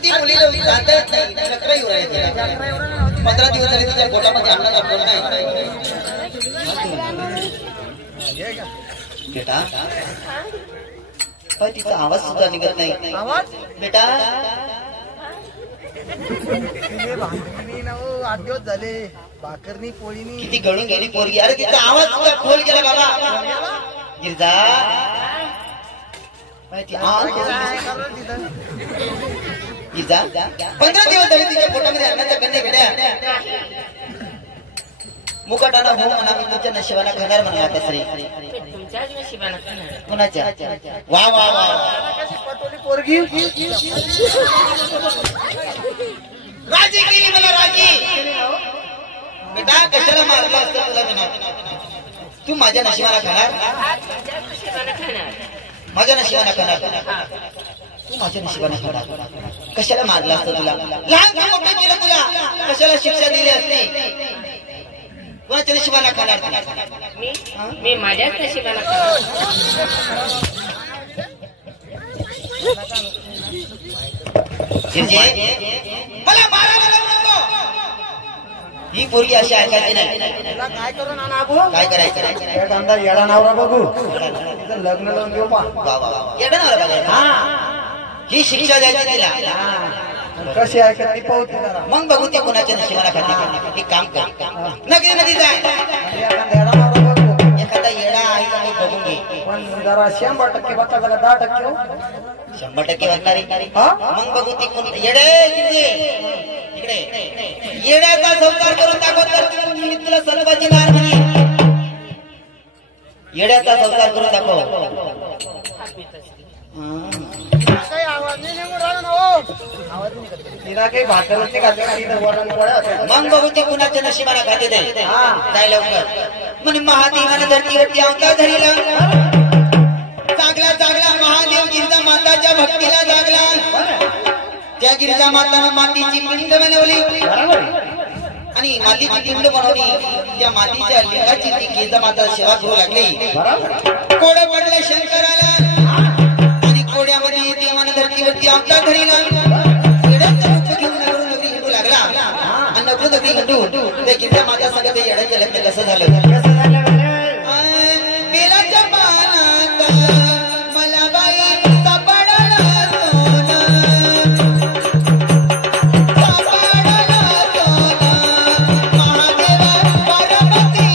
ती मुलीला जाता येत नाही चक्र येऊ राहिले 15 दिवस झाले तिच्या पोटामध्ये अन्नाचा कण नाही बेटा पण तिचा आवाज सुद्धा निघत नाही आवाज बेटा 8 दिवस झाले भाकरनी पोळीनी किती गळून गेली पोरगी अरे तिचा आवाज सुद्धा खोल गेला बाबा गिरजा माहिती गिरजा 15 दिवस झाले तिच्या पोटामध्ये अन्नाच्या कन्या घड्या मुकाटाना हो म्हणा मी तुमच्या नशिबाला खाणार म्हणा आता श्री तुमच्याच नशिबाला खाणार. कुणाच्या वा वा वा पोरगी राजी केली मला राजी बेटा कशाला मारलं असतं तुला विना तू माझ्या नशिबाला खाणार हा तुमच्याच नशिबाला खाणार. माझ्या नशिबाला खाणार तू माझ्या नशिबाला खाणार कशाला मारलं असतं तुला लहान मोठं केलं तुला कशाला शिक्षा दिली असते कोणाच्या नशिबाला खाणार मी माझ्याच नशिबाला खाणार. मला मारायला लावू नको ही पोरगी अशी ऐकायची नाही काय करू ना नाबू काय करायचं एक अंदा येडा नवरा बघू तिचं लग्न लावून घेऊ पा येडा नवरा बघायचा ही शिक्षा द्यायची तिला कशी ऐकत ती पाहते जरा मग बघू ते कोणाच्या नशिबाला खाते एक काम कर नदी नदी जाय एखादा येडा नवरा बघू एखादा येडा आहे आणि बघून घे पण जरा 100% बघता जरा 10% हो. 100% वाटणारी हा? मग बघू ती कोण येडे किती इकडे येड्याचा संसार करून दाखवतात मी तुला सर्वाची नार म्हणे येड्याचा संसार करून दाखव काही आवाज नाही निघून राहिला ना हो तिला काही भाकर होते का वरण पडत मग बघू ते कुणाच्या नशिबाला खाते ते काय लवकर म्हणे महादेवानं धरतीवरती अवतार धरला जागला महादेव गिरिजा माताच्या भक्तीला जागला त्या गिरिजा मातानं मातीची पिंड बनवली आणि मातीची पिंड बनवली त्या मातीच्या लिंगाची ती गिरिजा माता सेवा करू लागली कोडं पडलं शंकराला आणि कोड्यामध्ये देवानं धरतीवरती अवतार धरला लागला आणि नगरी हिंडू त्या गिरिजा माता सगळं ते येडं केलं ते कसं झालं बेलाच्या पानात मला बाई सापडलं महादेवा पार्वती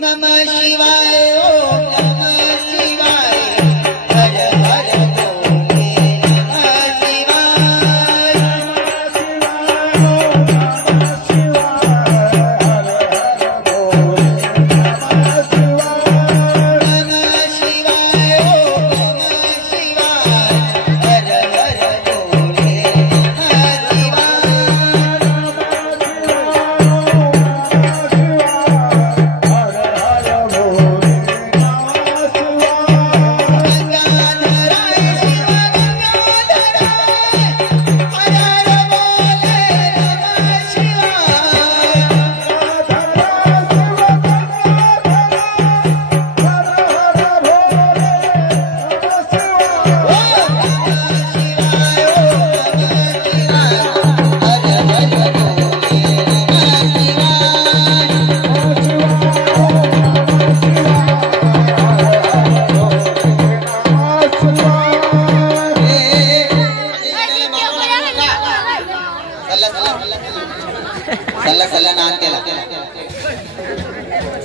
नमः शिवाय ओम नमः शिवाय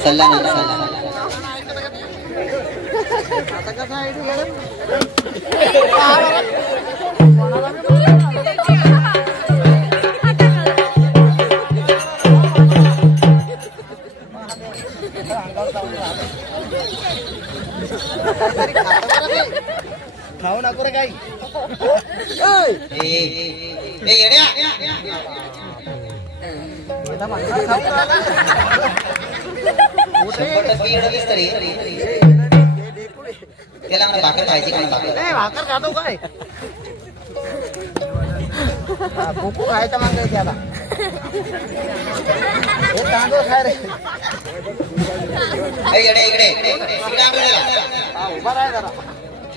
सल्ला नाही सल्ला. खाऊ नको रे काही. येड्या त्याला मला भाकर खायची का भाकर खातो काय पोपू खायचा मागताय त्याला हे तांदूळ खाय रे. इकडे इकडे उभा राह जरा.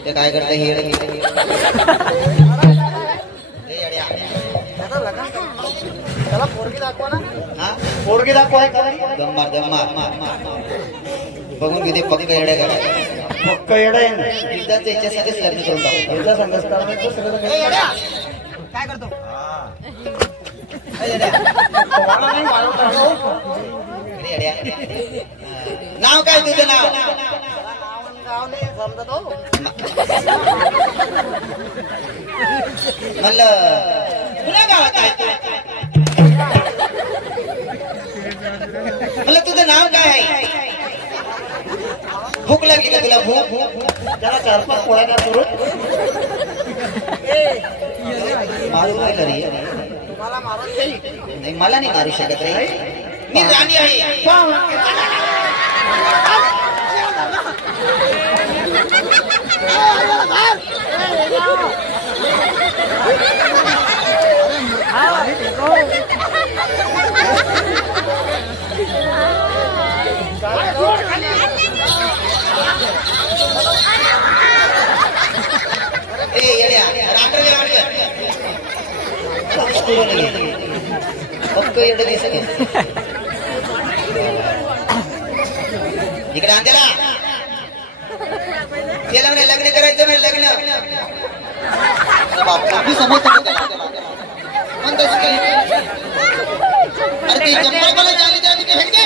ते काय करते हेड त्याला पोरगी दाखवा ना. पोरगी दाखवा गम्मा गम्मा बघून किती पक्क येडे का पक्क येडा एकदा त्याच्यासाठीच लग्न करून टाकू. एकदा काय करतो नाव काय तुझं नाव गाव नाही समजत हो. म्हणलं तुला गावात आहे म्हणलं तुझं नाव काय आहे. भूक लागली का तुला भूक त्याला 4-5 पोळ्या का करू. मारू काय करी तुम्हाला मारत नाही मला नाही मारू शकत रे. मी राणी आहे. पक्क येड दिसत इकडे आणतेला त्याला म्हणे लग्न करायचं म्हणे लग्न अरे चप्पल मला चाली जाती ते भेटते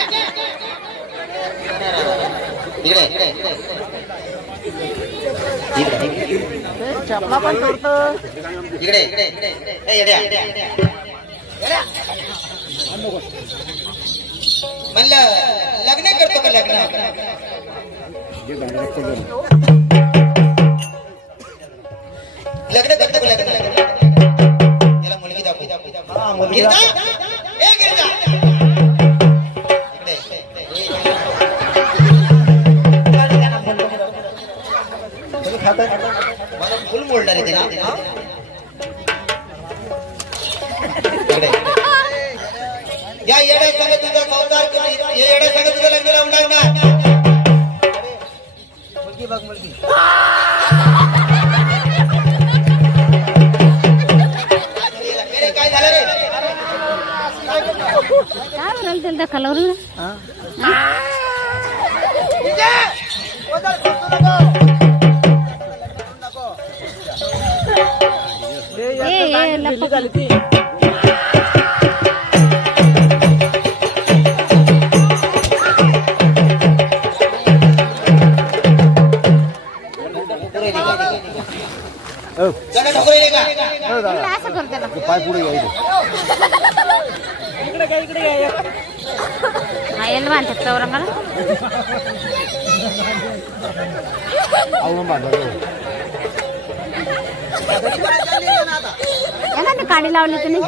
इकडे चपला पण करतो. इकडे म्हणलं लग्न करतो का लग्न लग्न करतो का लग्न याला मुलगी दाखव. मुलगी मला फुल मोडणार आहे ते ना. या येड्या संग तुझा संसार कधी येड्या संग तुझं लग्न लावून टाकणार. मुलगी बघ मुलगी. काय झालं रे. काय म्हणाल त्याला दाखवलं झाली ती. असं कर त्याला पाय पुढे घ्यायचं. याला बांधतात चौरंगाला याला ते काडी लावली तुम्ही.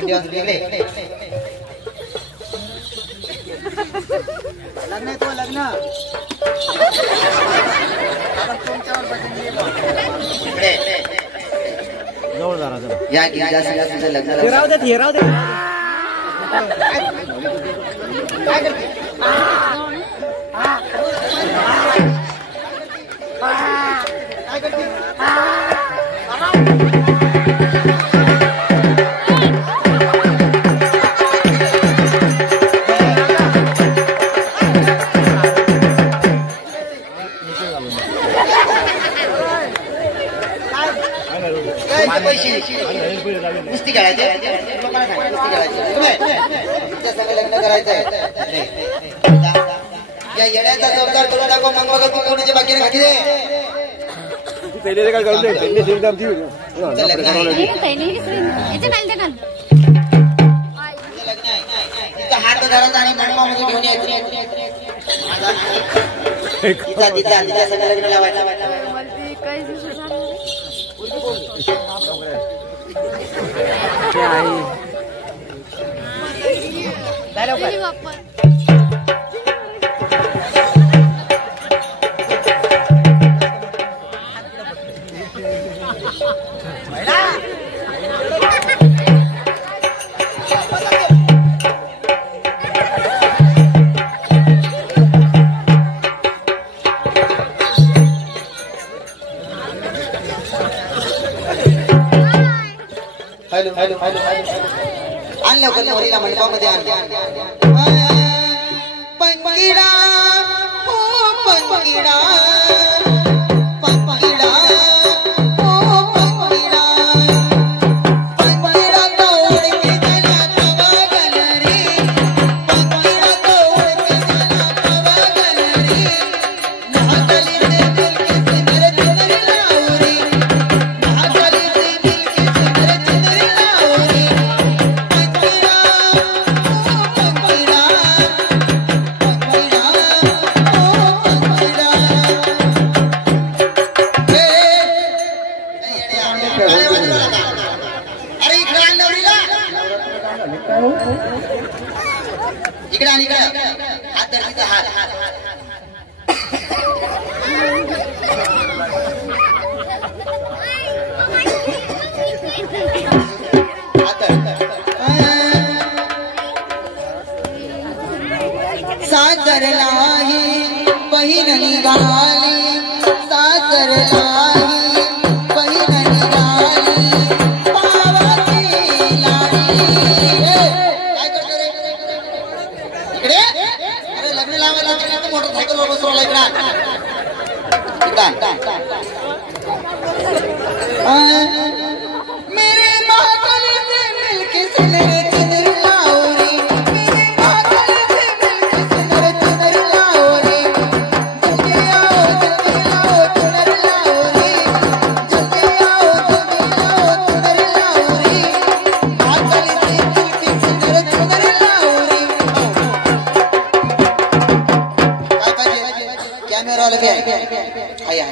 लग्न आहे तो लग्न. जवळ जरा या की जास्त लग्न हिराव देत हिराव देत. कुस्ती खेळायचे कुस्ती खेळायचे लग्न करायचंय. या येण्याचा संसार तुला दाखव मग बघ तू कोणाच्या बाकीने घातली दे पहिले काय करू दे पहिले सिंगम दी चल लग्न आहे याचं घाल ते घाल लग्न आहे तिचा हात धरायचा आणि मंडपामध्ये घेऊन यायचं तिचा सगळं लग्न लावायचं हॅलो आण लवकर नवरीला मंडपामध्ये आण पंगिडा हो पंगिडा पंगिडा हो पंगिडा पंगिडा तोड के चला कवागल रे पंगिडा तोड के चला कवागल रे महाकाली से दिल के सिमर चुनर लाउरी महाकाली से दिल के सिमर चुनर लाउरी पंगिडा हो पंगिडा अरे इकडे आण नवरीला इकडे आण इकडे हात धर तिचा हात सासरलाही बहीण निघाली सासरलाही बहीण निघाली पावाची लाडी काय करतो रे इकडे अरे लग्न लावायला तिकडे मोटरसायकल वर बसवला मेरे महाकाल से मिलके सिमर चुनर लाउरी मेरे महाकाल से मिलके सिमर चुनर लाउरी जल्दी आओ चुनर लाउरी जल्दी आओ चुनर लाउरी महाकाल से मिलके सिमर चुनर लाउरी कैमरा लगे आया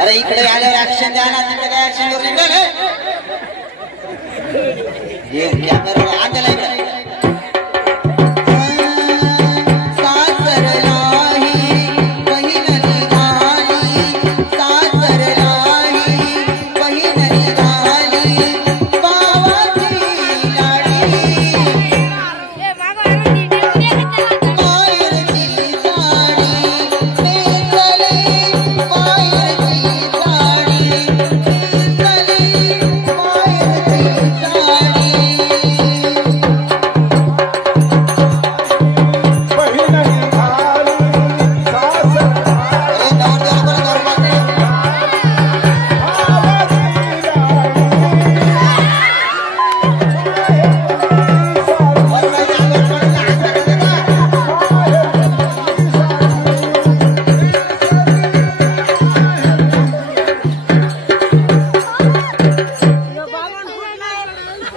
अरे इकडे आल्यावर ऍक्शन द्या ना तिकडे काय ऍक्शन करून इकडे ये कॅमेरा आंदला इकडे सासरलाही बहीण निघाली सासरलाही बहीण निघाली पावाची लाडी पायरची साडी नेसली पायरची साडी नेसली पायरची साडी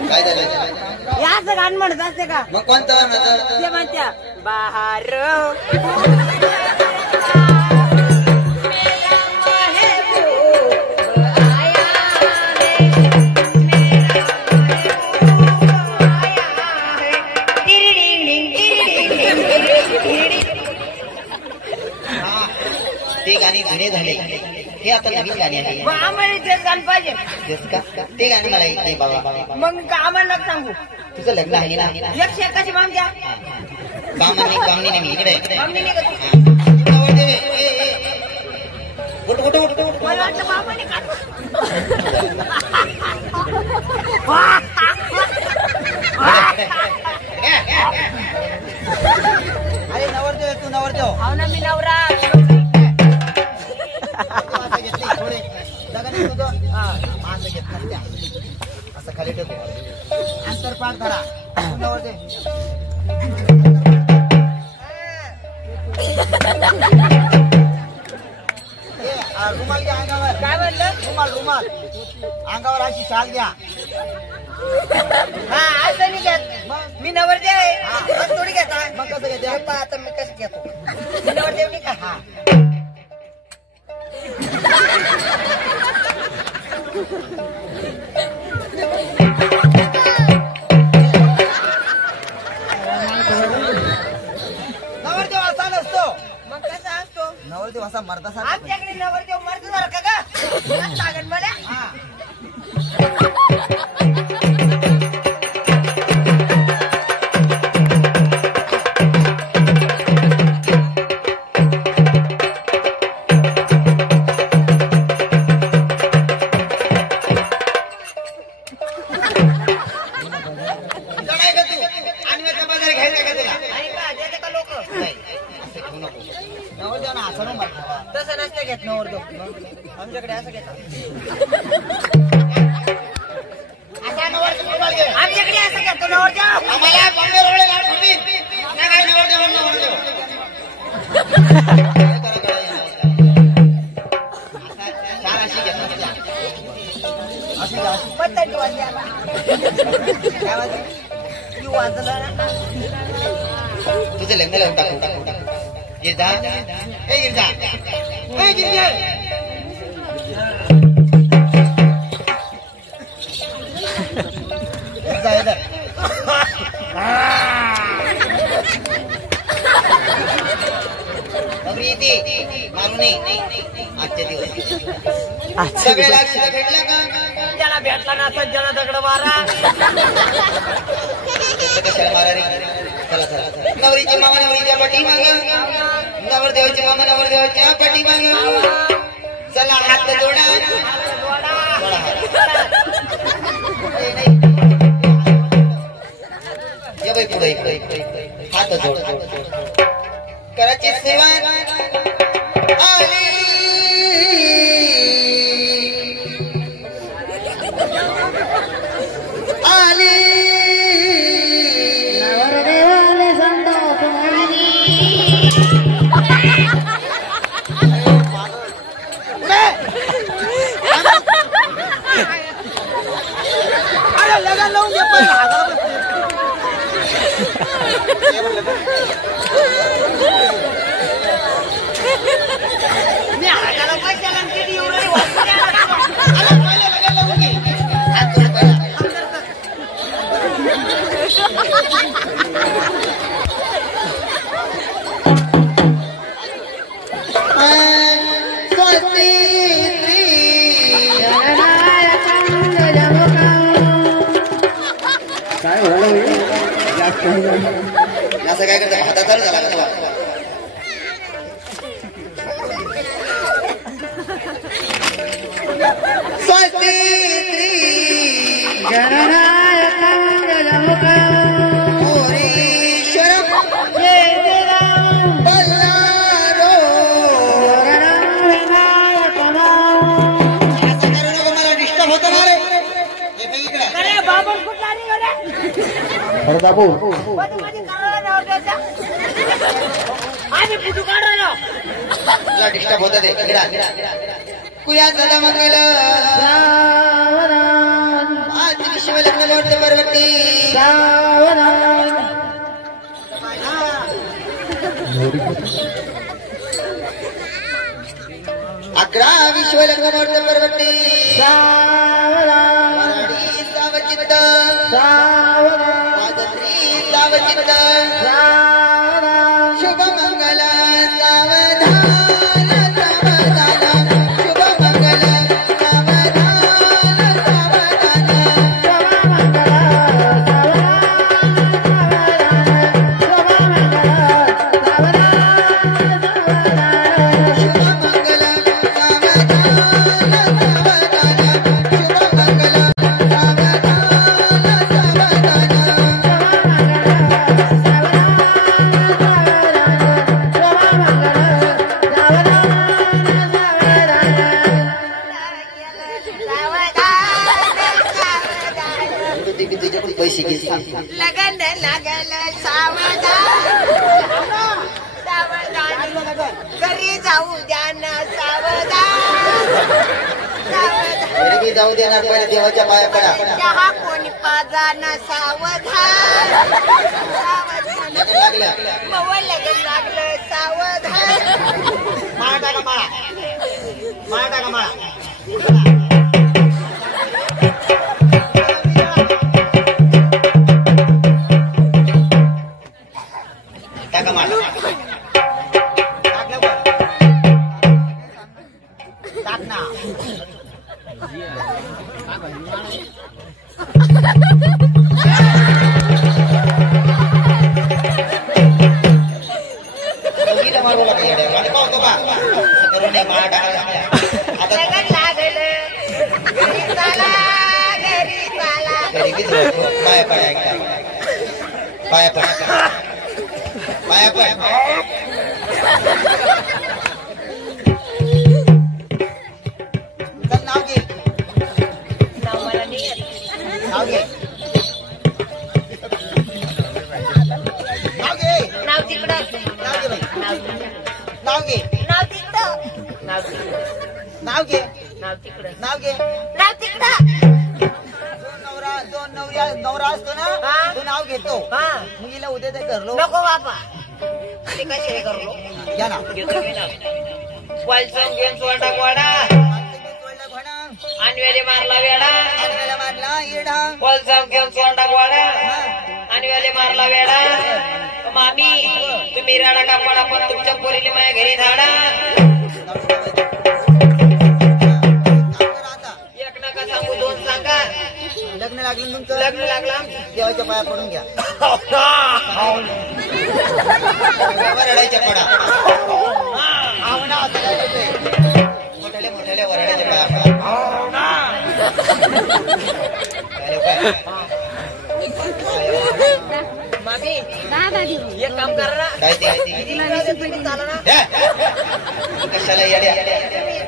काय झालं याचं गाणं म्हणत असते का मग कोणतं ते म्हणत्या बाहेर ते गाणी जुने झाले हे आता नवीन गाणी आहे आम्हाला तेच गाणं पाहिजे तेच का ते गाणी मला येत नाही बाबा मग आम्हाला सांगू तुझं लग्न आहे ना 101 मागच्या बामणी नाही इकडे बामणी नाही का तू? नवरदेव उठ उठ उठ उठ मला वाटलं बाबाने का? अरे नवरदेव तू नवरदेव हो ना मी नवरा असं घेतली थोडे दगड तुझं असं घेत नसत्या असं खाली ठेवतो अंतर पाक धरा नवरदेव रुमाल घ्या अंगावर काय म्हणलं? रुमाल रुमाल अंगावर अशी शाल घ्या हा असं नाही घेत मी नवरदेव आहे असं थोडी घेता मग कसं घेते आता मी कसं घेतो मी नवरदेव नाही का हा नवरदेव असा नसतो मग कसा असतो नवरदेव असा मर्दासारखा आमच्याकडे नवरदेव मर्द झाला का सांगन मला हा जगाय का तू आणि मी बाजार घ्यायचा का तुला आणि का देते का लोक नाही असं घेऊ नको नवरदेवानं असं नको म्हणावं. तसं नसतं घेत नवरदेव आमच्याकडे असं घेतात असा नवरदेव रुमाल घे आमच्याकडे असं घेतो नवरदेव आम्हाला बॉम्बे रोडला गाठ होती नाही काय नवरदेव नवरदेव शाल अशी घेत नसत्या. अशी घ्या, अशी. पत्ता वाजली आता काय वाजली? तू वाजला ना तुझं लग्न लावून टाकू गिरजा ए गिरजा ए गिरजा गिरजा इधर अमृती मारुनी आजचे दिवस सगळ्याला अक्षर भेटला का ज्याला भेटला ना सज्जना दगड मारा कशाला मारा रे चला चला नवरीचे मामा नवरीच्या पाठी मागा नवरदेवाचे मामा नवरदेवाच्या पाठी मागा चला हात जोडा जोडा हात. ए, नाही. ये बाई पुढे हात जोड कराची सेवा आली आली अरे लगा लावून घे पण मी हाताला पैशाला किती येऊ रे असं काय करता हाता चालू झाला का तुला स्वस्ती अरे बाबा कुठला नाही रे माझी करायला नवरदेवाच्या आणि फुटू काढायला तुला डिस्टर्ब होत ते कुया सदा मंगल आज विश्वलग्न लोट परवती 11 विश्वलग्न लोट परवती सावचित्त सावचित्त शुभ मंगल लगन लागल सावधान सावधान घरी जाऊ द्या ना सावधान घरी जाऊ देणार पण देवाच्या पाया पडा. चहा कोणी पाजा ना सावधान सावधान लागलं मग लगन लागलं सावधान. माळा टाका माळा माळा टाका माळा टाका माळा टाक ना. मारू लागा येड्या गाडी पाहतो का करून नाही माळा टाका. आता लगन लागलं घरी चला घरी किती पाया पडा एकदा पाया पडा पाया पड. चल नाव घे नाव मला नाही येत. नाव घे नाव घे नाव तिकडं नाव घे बाई नाव नाव घे नाव तिकडं नाव तिकडं नाव घे नाव तिकडं नाव घे. नाव तिकडं नवरा असतो ना हा. तो नाव घेतो हा मुलीला उद्या ते धरलो नको बापा ते कसे हे करू या ना. वालसंग घेऊन सोडा गोडा आणवेले मारला वेडा मारला येडा वालसंग घेऊन सोडा गोडा आणवेले मारला वेडा. मामी तुम्ही राडा कापडा पण तुमच्या पोरीले माझ्या घरी धाडा. एक नका सांगू दोन सांगा. लग्न लागलं तुमचं लग्न लागला देवाच्या पाया पडून घ्या. रडायच्या पडा मोठ्याले मोठ्याले वरडायच्या पाया पडा. मामी दादा देऊ एक काम कर ना काय ते चाला ना कशाला येड्या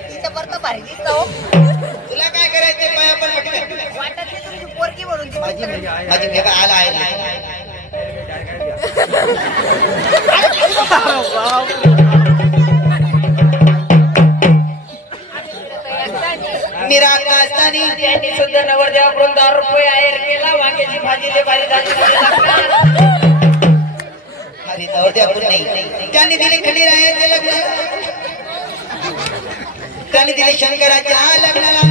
तिचं परत भारी दिसत हो. तुला काय करायचं पाया पण म्हटलं वाटत नाही तुमची पोरगी म्हणून ती माझी म्हणते. माझी मेघा आला आहे मीरा असतानी त्यांनी सुद्धा नवरदेवाकडून 10 रुपये आहेर केला. वांग्याची भाजी ते भारी झाली अरे नवरदेवाकडून नाही त्यांनी दिले खंडीरायाचे लग्न त्यांनी दिले शंकराच्या लग्नाला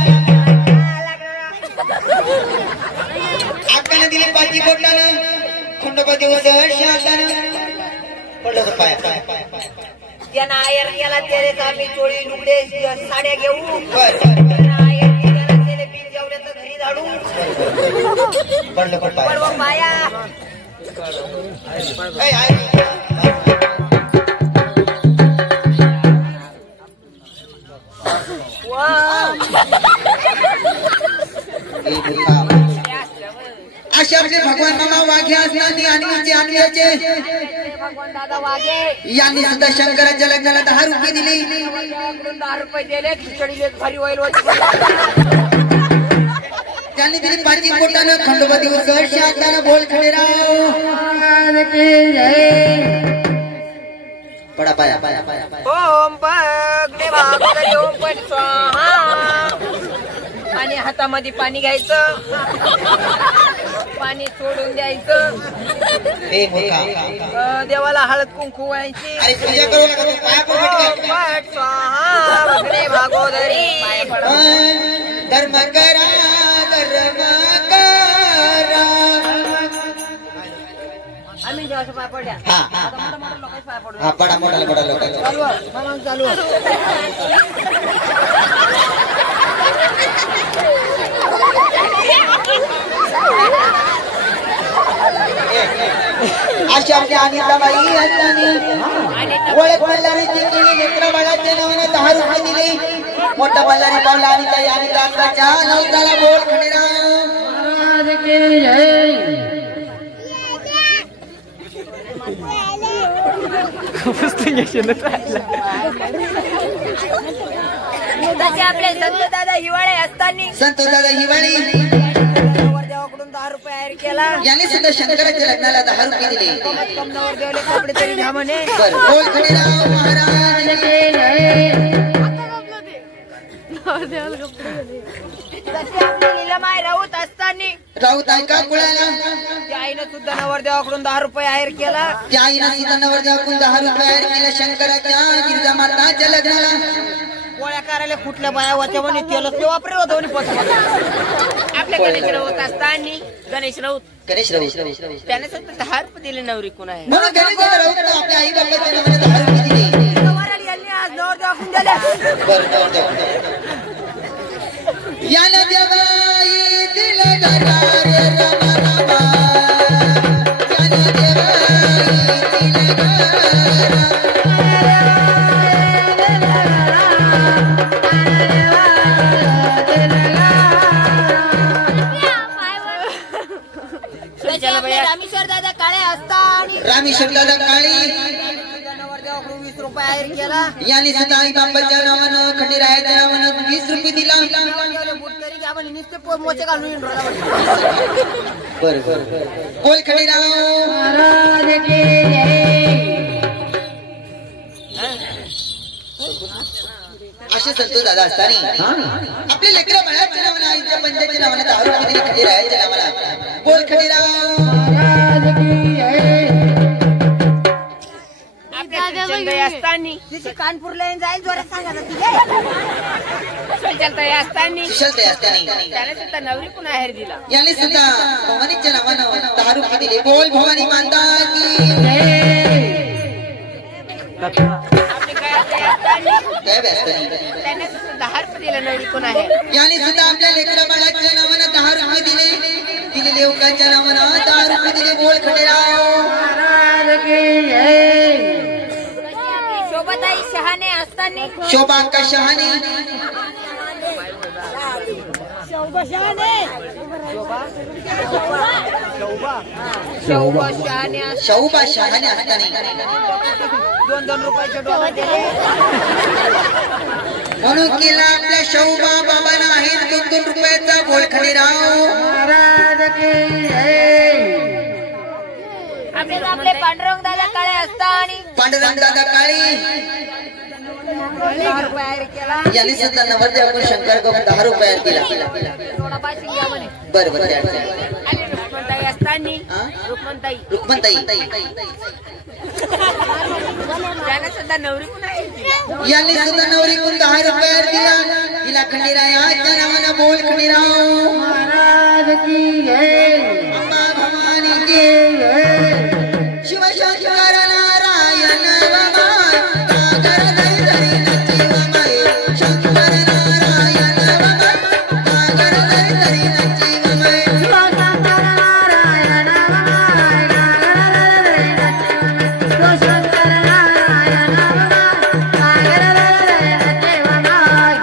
अक्काने दिले पाची बोटानं खंडोबाची उसळ शांतानं पडलं तर पाया त्यांना आयर केला त्याने आम्ही चोळी लुगडे साड्या घेऊ. बर त्यांना आयर केला त्याने बिल जेवढ्याचं घरी झाडू पडलं पण पाया पडवं पाया. ऐ, ऐ. असे आपले भगवान मामा वाघे असताना आणि आणव्याचे भगवान दादा वागे यांनी सुद्धा शंकराच्या लग्नाला 10 रुपये दिले. 10 रुपये दिले खिचडीले भारी होईल होती. त्यांनी दिली पाची बोटानं खंडोबा दिवस शांतानं बोल खंडेराव पडा पाया पाया पाया पाया. ओम पगने भागरे ओम पण स्वाहा. आणि हातामध्ये पाणी घ्यायचं पाणी सोडून द्यायचं. हे मूर्खा देवाला हळद कुंकू व्हायची. अरे पूजा करू नका तू पाया पण ओम पट स्वाहा भगणे भागोदरी. धर्म करा धर्म करा. आम्ही देवाच्या पाया पडल्या. हा आता मोठ्या मोठ्या लोकांच्या पाया पडू. हा पडा मोठा मोठा लोकांचा चालू आहे. मला चालू आहे. अशी आपल्या अनिताबाई असताना ओळख बल्लारीची केली नेत्र बाळाच्या नावाने 10 रुपये दिले. मोठा बल्लारी पावला अनिताई अनिता अक्काच्या नवसाला बोल खंडेराव. तसे आपले संत दादा हिवाळे असताना संत दादा हिवाळी देवाकडून 10 रुपये आहेर केला. याने सुद्धा शंकराच्या लग्नाला 10 रुपये दिले. कम नवरदेवाला कपडे तरी घ्या म्हणे. बरं बोल खंडेराव महाराज की जशी आपली लीलामाई राऊत असताना राऊत ऐका कुळाला त्या आईनं सुद्धा नवरदेवाकडून 10 रुपये आहेर केला. त्या आईनं सुद्धा नवरदेवाकडून 10 रुपये आहेर केला शंकराच्या गिरिजा माताच्या लग्नाला. पोळ्या करायला कुठल्या बाया होत्या म्हणे तेलच ते वापरेल होतं म्हणे पोत. आपल्या गणेश राऊत असताना गणेश राऊत त्याने सुद्धा 10 रुपये दिले नवरी कोण आहे म्हणून गणेश राऊत आपल्या आई बाबाच्या नावाने 10 रुपये दिले. यांनी आज नवरदेवाकडून दिले. याला देवाई दिल गरार रामा रामा याला देवाई दिल रामेश्वर दादा काळे असताना रामेश्वर दादा काळी नवरदेवाकडून 20 रुपये आहेर केला. यांनी सुद्धा आई बाबाच्या नावानं खंडेरायाच्या नावानं 20 रुपये दिला. मोचे घालून बरं बोल खंडेराव महाराज की असे संतोष दादा असताना आपल्या लेकरा बाळाच्या नावानं आईच्या पंचाच्या नावानं 10 रुपये दिले खंडेरायाच्या नावाला. बोल खंडेराव महाराज की असताना कानपूरला जाईल जोरात सांगा त्याने सुद्धा नवरी पुन्हा आहेर दिला. यांनी सुद्धा भवानीच्या नावानं 10 रुपये दिले. बोल भवानी माता की त्याने सुद्धा 10 रुपये दिले नवरी पुन्हा आहेर. यांनी सुद्धा आपल्या लेकरा बाळाच्या नावानं 10 रुपये दिले. दिलेले उकाच्या नावानं 10 रुपये दिले. बोल खंडेराव महाराज की शोभाताई शहाणे असताना शोभांका शहाणे शोभा शहाणे शौबा शहाणे असताना 2-2 रुपयाचे डोबा दिले. म्हणून केला आपल्या शौबा बाबांना आहेत 2-2 रुपयाचा. बोल खंडेराव महाराज की आपले पांडुरंग दादा काळे असताना पांडुरंग दादा काळी 10 रुपये आहेर केला. यांनी सुद्धा नवरदेवाकडून शंकर गप 10 रुपये दिला. बरं बरं आणि रुक्मताई असताना रुक्मताई त्याने सुद्धा नवरी पुन्हा आहेर दिला. यांनी सुद्धा नवरीकडून 10 रुपये दिला. तिला खंडेरायाच्या नावानं. बोल खंडेराव महाराज की अंबा भवानी की शिवशंकर नारायण बाबा सागर धरी धरी नची बाबाई शंकर नारायण बाबा सागर धरी धरी नची बाबाई शंकर नारायण बाबा सागर धरी नची बाबाई शंकर नारायण बाबा सागर धरी नची बाबाई.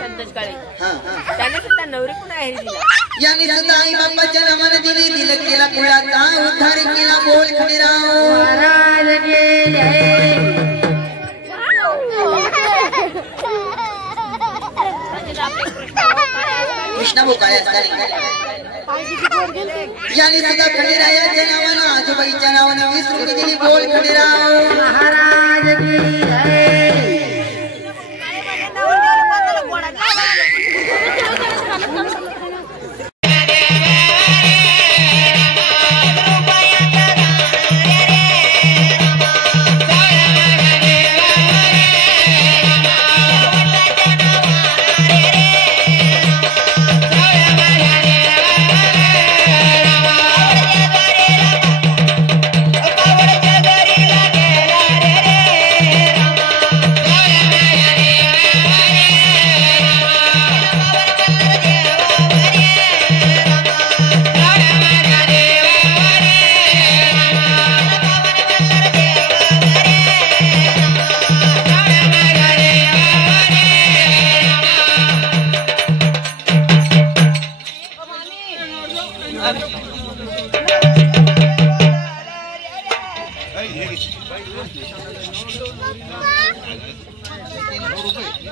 संतोष काळे त्याने सुद्धा नवरी पुन्हा आहेर दिला. यांनी सुद्धा आई बाप्पाच्या नावानं दिली. दिलं केला कुळाचा उद्धार केला. बोल खंडेराव महाराज की कृष्णाभाऊ काळे असताना यांनी सुद्धा खंडेरायाच्या नावानं आजोबाईच्या नावानं 20 रुपये दिली. बोल खंडेराव महाराज की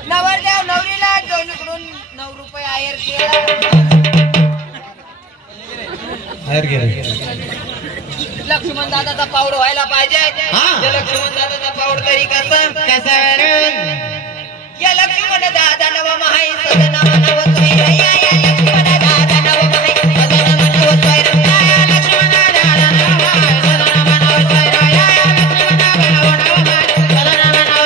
नवरदेव नवरीला घेऊन इकडून 9 रुपये आहेर केला. बाहेर गेले लक्ष्मण दादाचा पावड व्हायला पाहिजे. हा. या लक्ष्मण दादाचा पावड तरी कसं या लक्ष्मण दादा नव महाई सदना मनव स्वैर या लक्ष्मण दादा नव महाई सदना मनव स्वैर या लक्ष्मण दादा नव महाई सदना मनव स्वैर या लक्ष्मण दादा नव महाई सदना मनव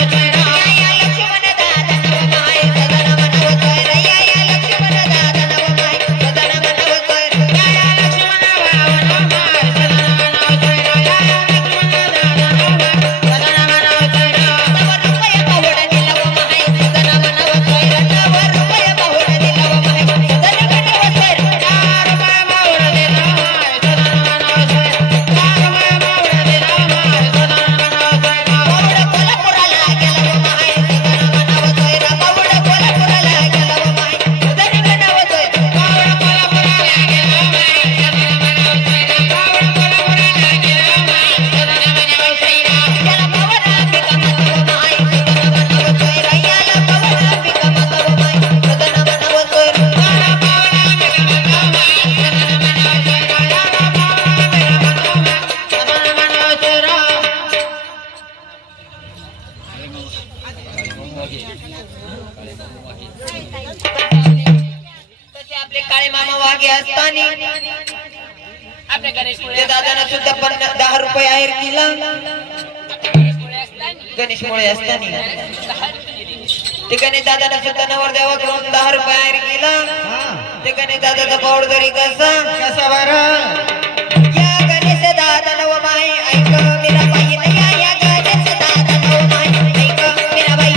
स्वैर या लक्ष्मण दादा नव महाई सदना मनव स्वैर या लक्ष्मण दादा नव महाई सदना मनव स्वैर या लक्ष्मण दादा नव महाई सदना मनव स्वैर या लक्ष्मण दादा नव महाई सदना मनव स्वैर रुपये पावड दिलव महाई सदना मनव स्वैर रुपये पावड दिलव महाई सदना मनव स्वैर रुपये पावड दिलव महाई सदना मनव स्वैर रुपये पावड दिलव महाई सदना मनव स्वैर पावड कोल्हापुराला गेलव महाई सदना मनव स्वैर पावड कोल्हापुराला गेलव महाई सदना मनव स्वैर पावड कोल्हापुराला गेलव महाई सदना मनव स्वैर पावड कोल्हापुराला गेलव महाई सदना मनव स्वैर याला पावड अंबिका मतव महाई सदना मनव स्वैर याला पावड अंबिका मतव महाई सदना मनव स्वैर याला पावड अंबिका मतव महाई सदना मनव स्वैर याला पावड अंबिका मतव महाई सदना मनव स्वैर तसे आपले काळे मामा वाघे असताना आपल्या गणेश मुळे दादांना सुद्धा 10 रुपये आहेर दिला. गणेश मुळे असताना ते गणेश दादांना सुद्धा नवरदेवाकडून 10 रुपये आहेर केला. ते गणेश दादाचा पावड तरी कसा बरं या गणेश दादा नव माई ऐक मेरा बाई या गणेश दादा नव माई ऐक मेरा बाई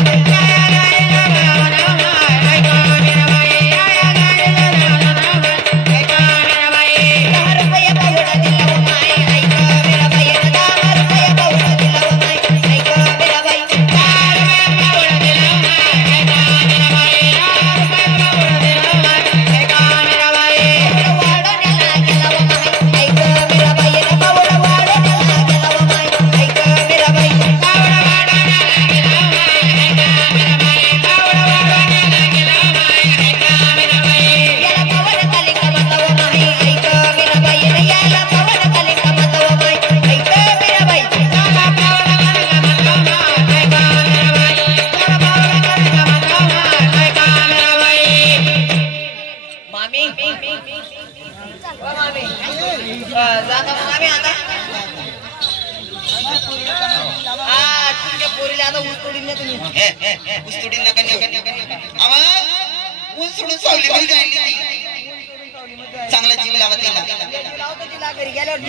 चांगला जीव लावा तिला घरी गेल्यावर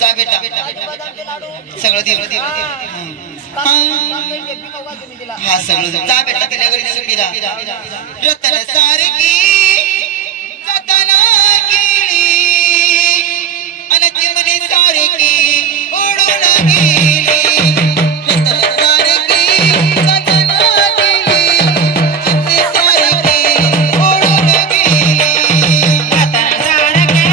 जा बेटा सगळं दिलं हा सगळं जा बेटा तिला घरी सुखीला रतन सारखी जतना केली आणि चिमणी सारखी उडून गेली रतन सारखी जतना केली चिमणी सारखी उडून गेली रतन सारखी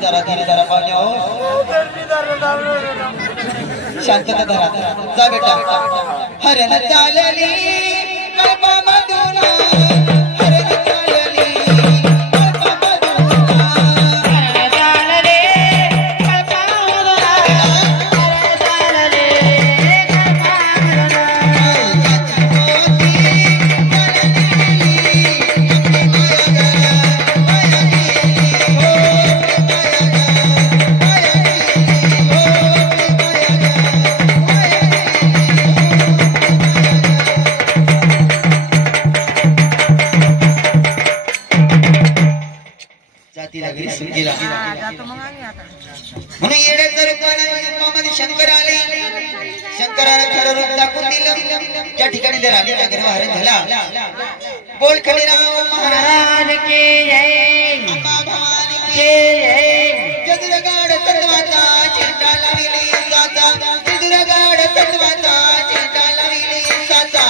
जरा धीर जरा पाहुणे हो शांतता धरा जा बेटा हरण चालली कल्पामधून हरण चालली म्हणून येण्याचं रूपामध्ये शंकर आले शंकराला खरं रूप दाखवून दिलं त्या ठिकाणी ते राणीचा गर्भधारण झाला बोल खंडेराव महाराज की जय अंबा भवानी की जय चंद्रगाड तत्वाचा झेंडा लाविले साचा चंद्रगाड तत्वाचा झेंडा लाविले साचा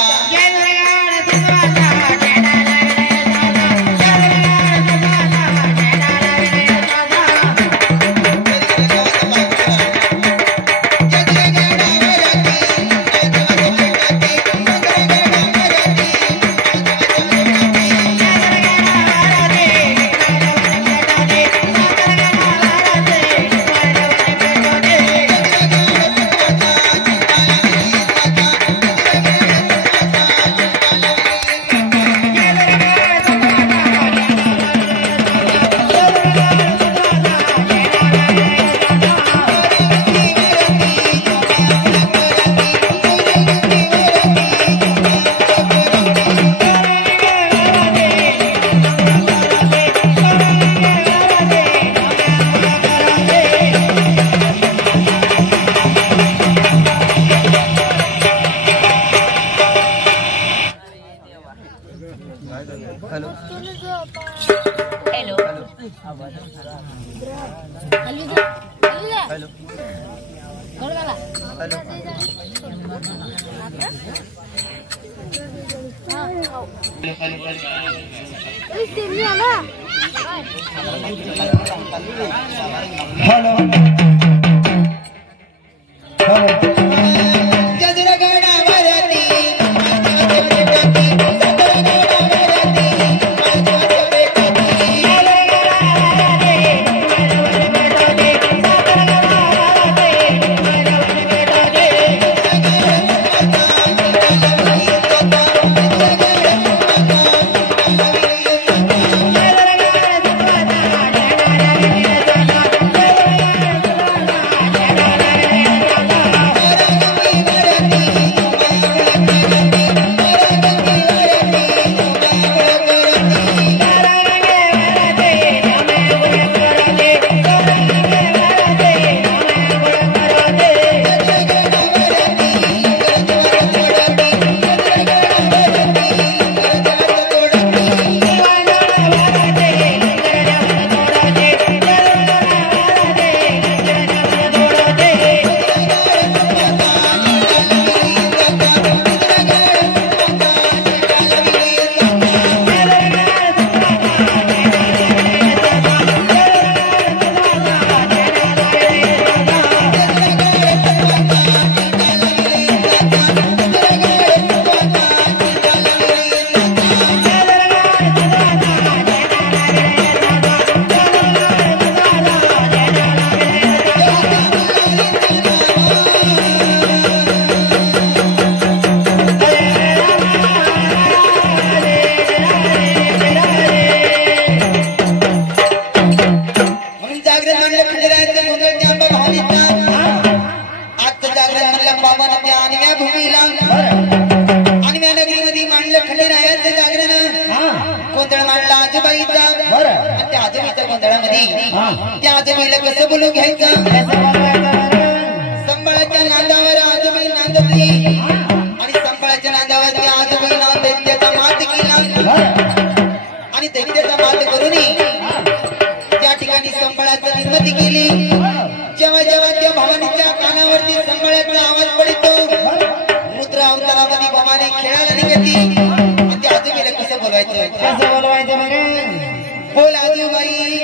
त्या आजोबाईला कसं बोलून घ्यायचं संबळाच्या नांदावर आजोबाई नांदवली आणि संबळाच्या नांदावर त्या आजोबाईनं दैत्याचा मात केला आणि दैत्याचा मात करून त्या ठिकाणी संबळाची निर्मिती केली जेव्हा जेव्हा त्या भवानीच्या कानावरती संबळाचा आवाज पडतो मुद्रा अवतारामध्ये भवानी खेळायला निघती आणि त्या आजोबाईला कसं बोलायचं बोल आजोबाई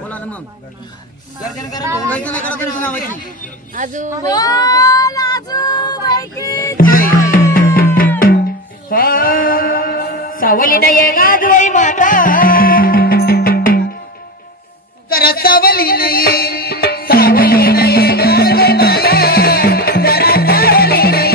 बोला ना मग गर्जन करा गर्जन करा तुमच्या नावाची सावली नाही गाजवाई माता जरा सावली नाही सावली नाही गाजवाई माता जरा सावली नाही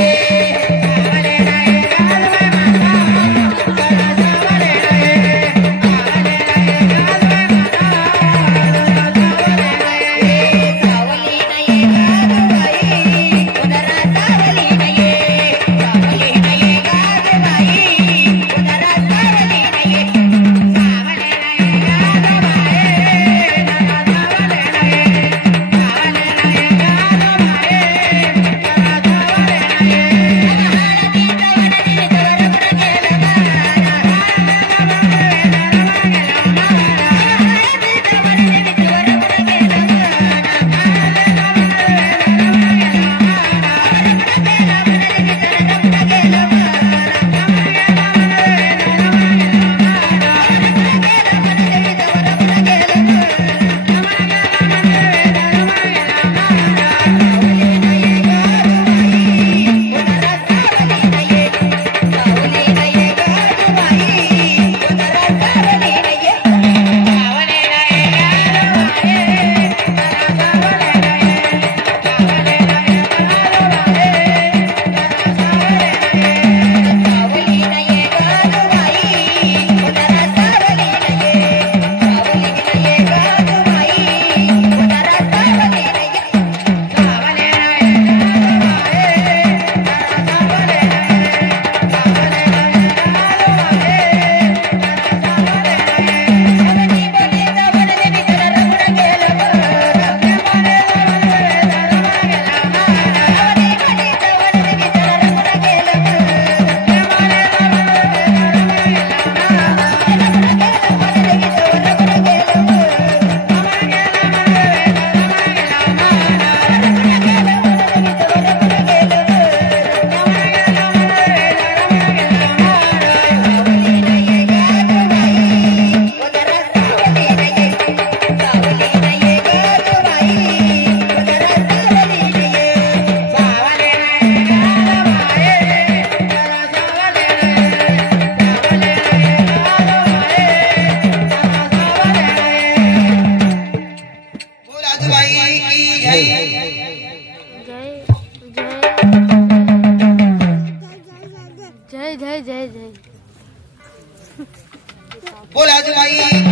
बोल आजूबाई की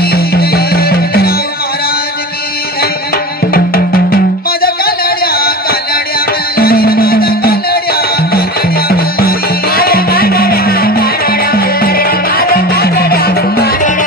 जय, महाराज की जय। माझ्या कालड्या कालड्या मलाईन, माझ्या कालड्या कालड्या मलाईन।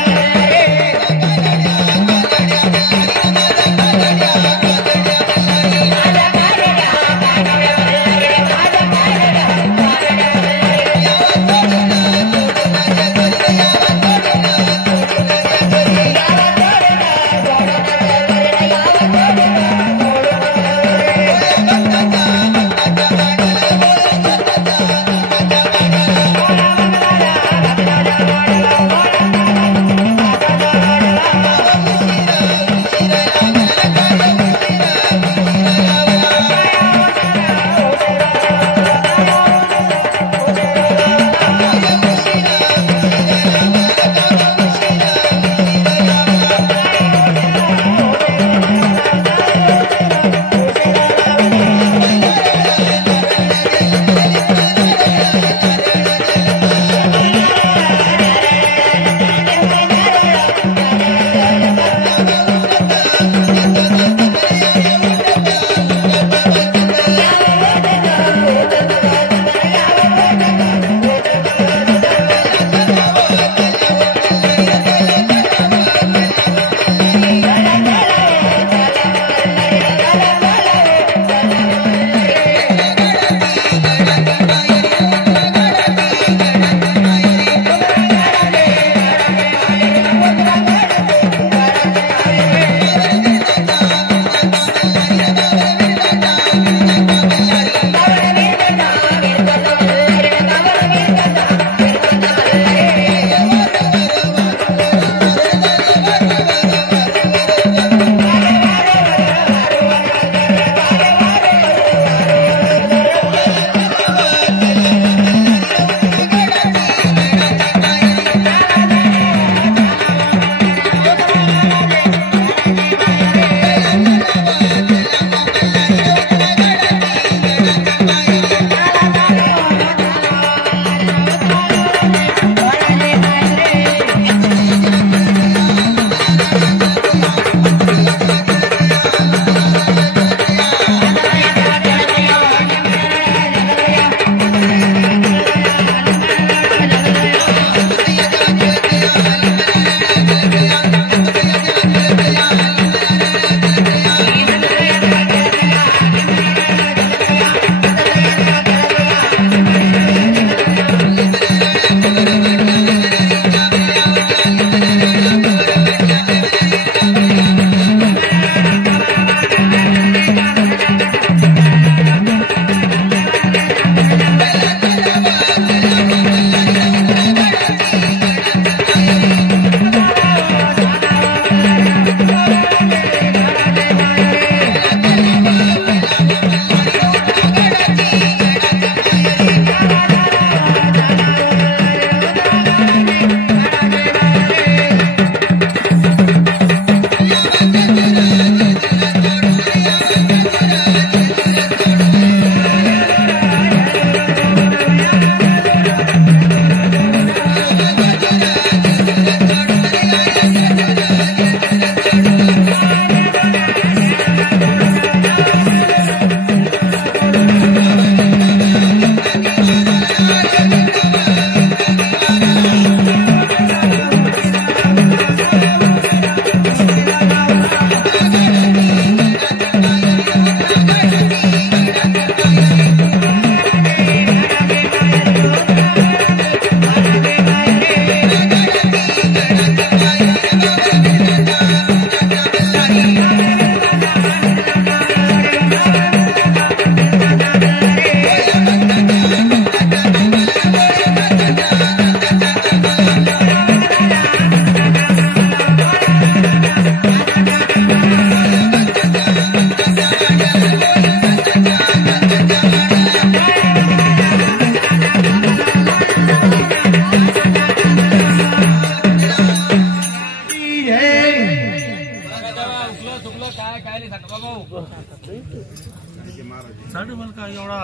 चढ का एवढा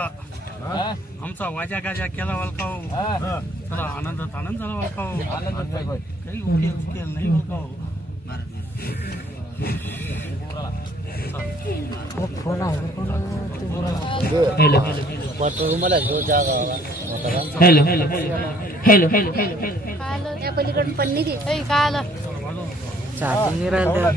आमचा वाजा गाजा केला वलकाव चला आनंदात आनंद झाला वलकाव काही उकेल नाही वलकाव हॅलो हॅलो हॅलो हॅलो आलो त्या पलीकडून पन्नी दे ऐ का आलं चार्जिंग राहिलं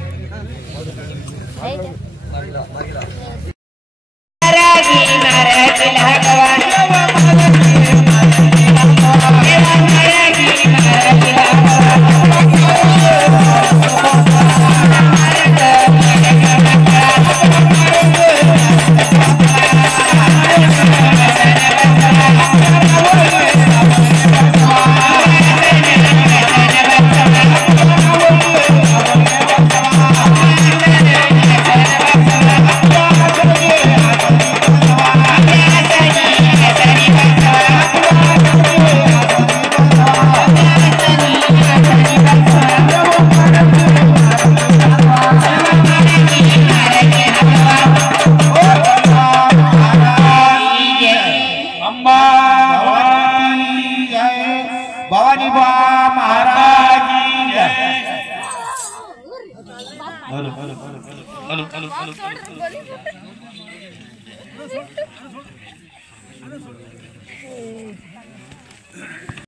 भवानी बा महाराज हॅलो हॅलो हॅलो